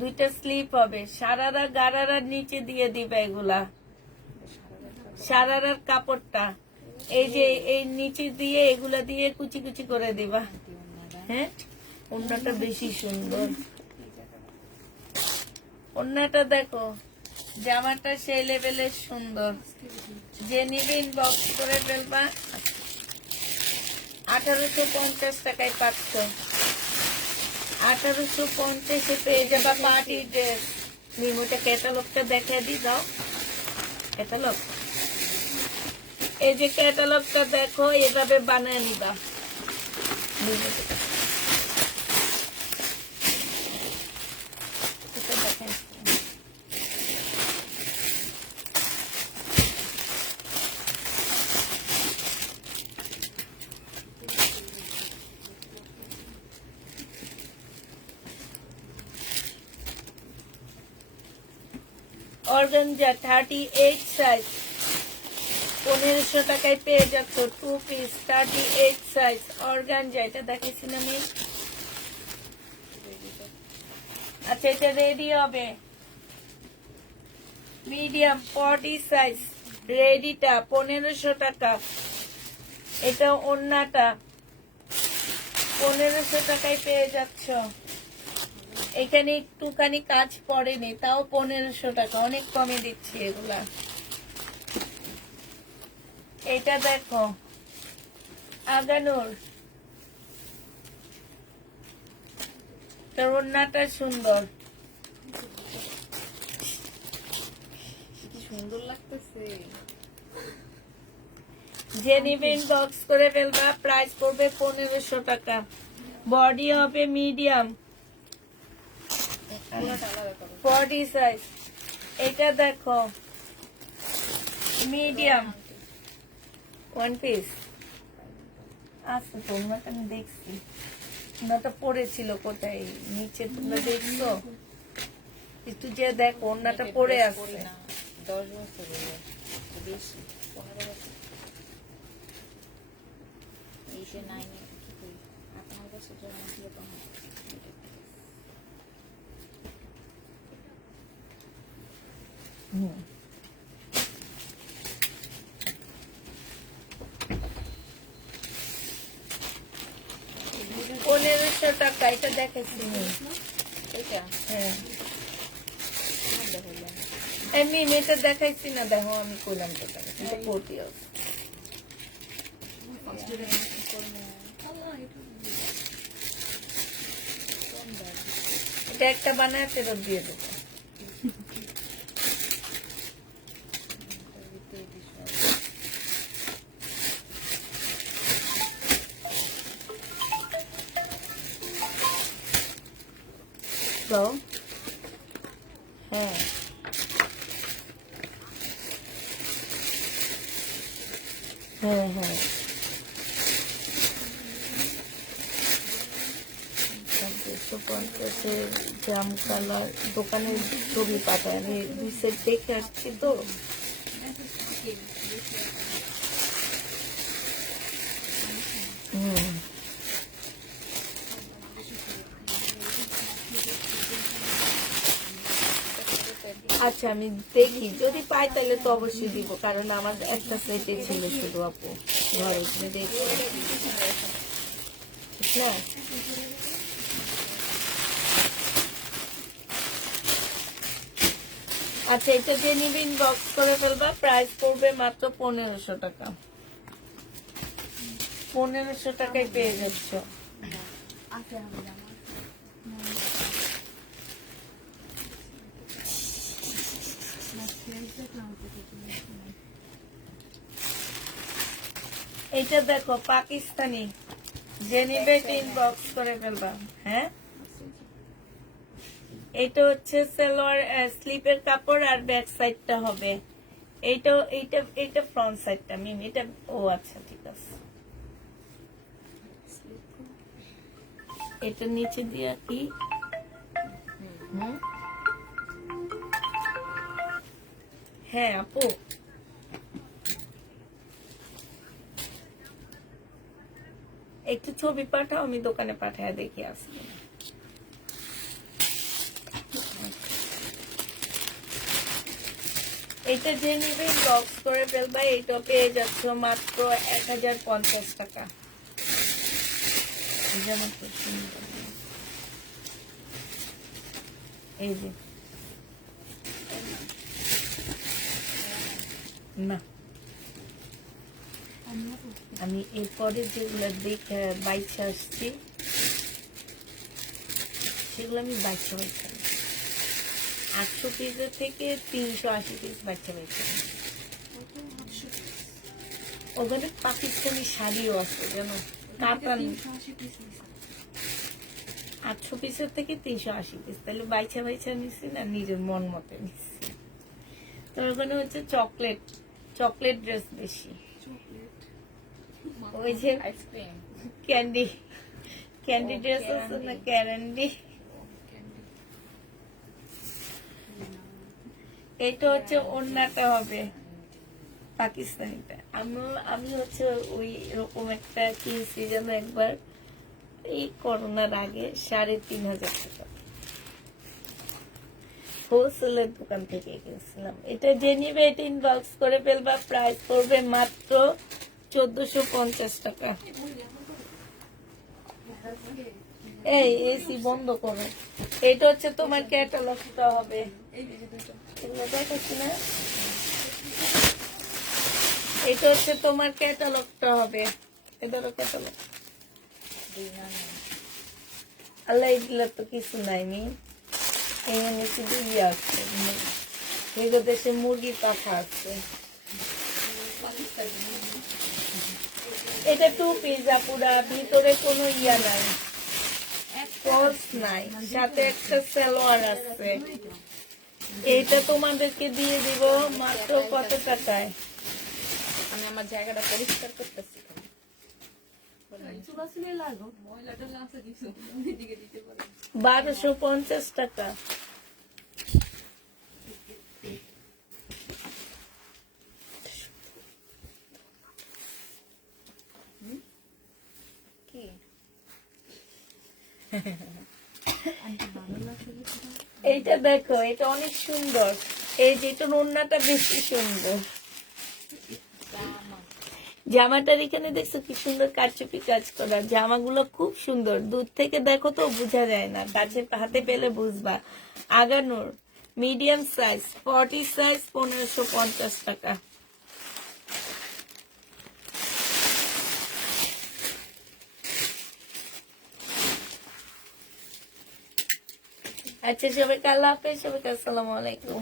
দুইটা স্লিপ হবে। সারারা গারারার নিচে দিয়ে দিবে এগুলা, সারারার কাপড়টা এই যে এই নিচে দিয়ে এগুলা দিয়ে কুচি কুচি করে দিবা। হ্যাঁ, ওড়নাটা বেশি সুন্দর। ওড়নাটা দেখো, জামাটা সেই লেভেলের সুন্দর, যে নিবে ইনবক্স করে ফেলবা। 1850 টাকায় পাচ্ছ, 1850 পেয়ে যাবা পার্টি ড্রেস। মিমোটা ক্যাটালগটা দেখে দি দাও, ক্যাটালগ, এই যে ক্যাটালগটা দেখো, এভাবে বানিয়ে নিবা। অর্গানজা 38 সাইজ 1500 টাকায় পেয়ে যাচ্ছ, 2 পিস 38 সাইজ অর্গানজা। এটা দেখেছি না আমি। আচ্ছা, এটা রেডি হবে মিডিয়াম 40 সাইজ, রেডিটা 1500 টাকা। এটা ওড়নাটা 1500 টাকায় পেয়ে যাচ্ছ। এখানে একটুখানি কাজ পড়েনি, তাও 1500 টাকা, অনেক কমে দিচ্ছি এগুলা। এটা দেখো আগানোর তোর ওড়নাটা সুন্দর, কি সুন্দর লাগতেছে। যে নিবে ইনবক্স করে ফেলবা, প্রাইস পড়বে 1500 টাকা। বডি হবে মিডিয়াম, পুরোটা আলাদা করো। 40 সাইজ। এটা দেখো মিডিয়াম ওয়ান পিস আছে, তোমরা তো আমি দেখছি, ওনাটা পড়েছিল কোথায় নিচে, তোমরা দেখছো? একটু যে দেখো ওনাটা পড়ে আছে। 10 বছর হলো, বেশি 15 বছর। এই সে 9 এ কি করি, 8 বছর যখন ছিল তখন। হুম। $1500 টাকা, এটা দেখেছি আমি। এটা হ্যাঁ আমার দেখাইলাম। এমনি এটা দেখাইছি না, দেখো আমি করলাম তো, কিন্তু পড়তে হবে। ফার্স্ট এর কি করব? কোন ব্যাগ? এটা একটা বানায় ফেরত দিয়ে দেবো। ভিতরে কিছু দাও। হ্যাঁ হ্যাঁ হ্যাঁ, 250 জাম কালার দোকানের ছবি পাঠায়, আমি 2 সেট দেখে আসছি তো। হুম, আচ্ছা আমি দেখি, যদি পাই তাহলে তো অবশ্যই দিব, কারণ আমার একটা সেটে ছিল শুধু আপু ঘরে, তুমি দেখো ঠিক না? আচ্ছা এটা যে নিবে ইনবক্স করে ফেলবা, প্রাইস পড়বে মাত্র 1500 টাকা। 1500 টাকায় পেয়ে যাচ্ছ। আছে হবে আমার। এইটা দেখো পাকিস্তানি, যে নিবে ইনবক্স করে ফেলবা। হ্যাঁ এটা হচ্ছে সালোয়ার স্লিপের কাপড়, আর ব্যাক সাইডটা হবে এইটা, এইটা ফ্রন্ট সাইডটা মিম, এটা ও আচ্ছা ঠিক আছে। এটা নিচে দিয়া কি হুম? হ্যাঁ আপু, একটু ছবি পাঠাও, আমি দোকানে পাঠায় দেখি আসবো। এটা যে নিবে বক্স করে ফেলবা, এইটা পেয়ে যাচ্ছ মাত্র 1050 টাকা। এই যে আমার খুব সুন্দর। এই যে না, আমি এরপরে যেগুলো দেখে বাইচে আসছি সেগুলো আমি বাইচে বাইচে 800 পিসের থেকে 380 পিস বাচ্চা বাইচে। ওখানে পাকিস্তানি শাড়িও আছে জানো, কাতান। 800 পিসের থেকে 380 পিস, তাহলে বাইচা বাইচা নিচ্ছি না, নিজের মন মতো নিচ্ছি। তো ওখানে হচ্ছে চকলেট ড্রেস বেশি, ওই যে আইসক্রিম ক্যান্ডি ড্রেস আছে না, ক্যান্ডি। এইটা হচ্ছে ওড়নাটা হবে পাকিস্তানিটা। আমি হচ্ছে ওই রকম একটা কিনছি যেন একবার, এই করোনার আগে 3500 টাকা হোলসেলের দোকান থেকে কিনছিলাম। এটা যে নিবে এটা ইনবক্স করে ফেলবা, প্রাইস পড়বে মাত্র 1450 টাকা। এই এসি বন্ধ করো। এটা হচ্ছে তোমার ক্যাটালগটা হবে, দেখাচ্ছি না, এটা হচ্ছে তোমার ক্যাটালগটা হবে। এটারও ক্যাটালগ আল্লাহ এগুলা তো কিছু নাই মি এখানে শুধু ইয়ে আছে এগো দেশে মুরগির পাখা আছে এটা 2 পিস আপুরা ভিতরে কোনো ইয়া নাই ফলস নাই সাথে একটা সালোয়ার আছে এইটা তোমাদেরকে দিয়ে দিব মাত্র কত টাকায় আমি আমার জায়গাটা পরিষ্কার করতেছি। চুলাচুলি লাগো ময়লাটা আছে কিছু এদিকে দিতে পারে 1250 টাকা কি এইটা দেখো এটা অনেক সুন্দর এই যে এটা ওড়নাটা বেশি সুন্দর জামাটার এখানে দেখছো কি সুন্দর কারচুপি কাজ করা জামাগুলো খুব সুন্দর দূর থেকে দেখো তো বোঝা যায় না কাছে হাতে পেলে বুঝবা আগানোর মিডিয়াম সাইজ 40 সাইজ 1550 টাকা আচ্ছা সবাইকে আল্লাহ হাফেজ সবাইকে আসসালামু আলাইকুম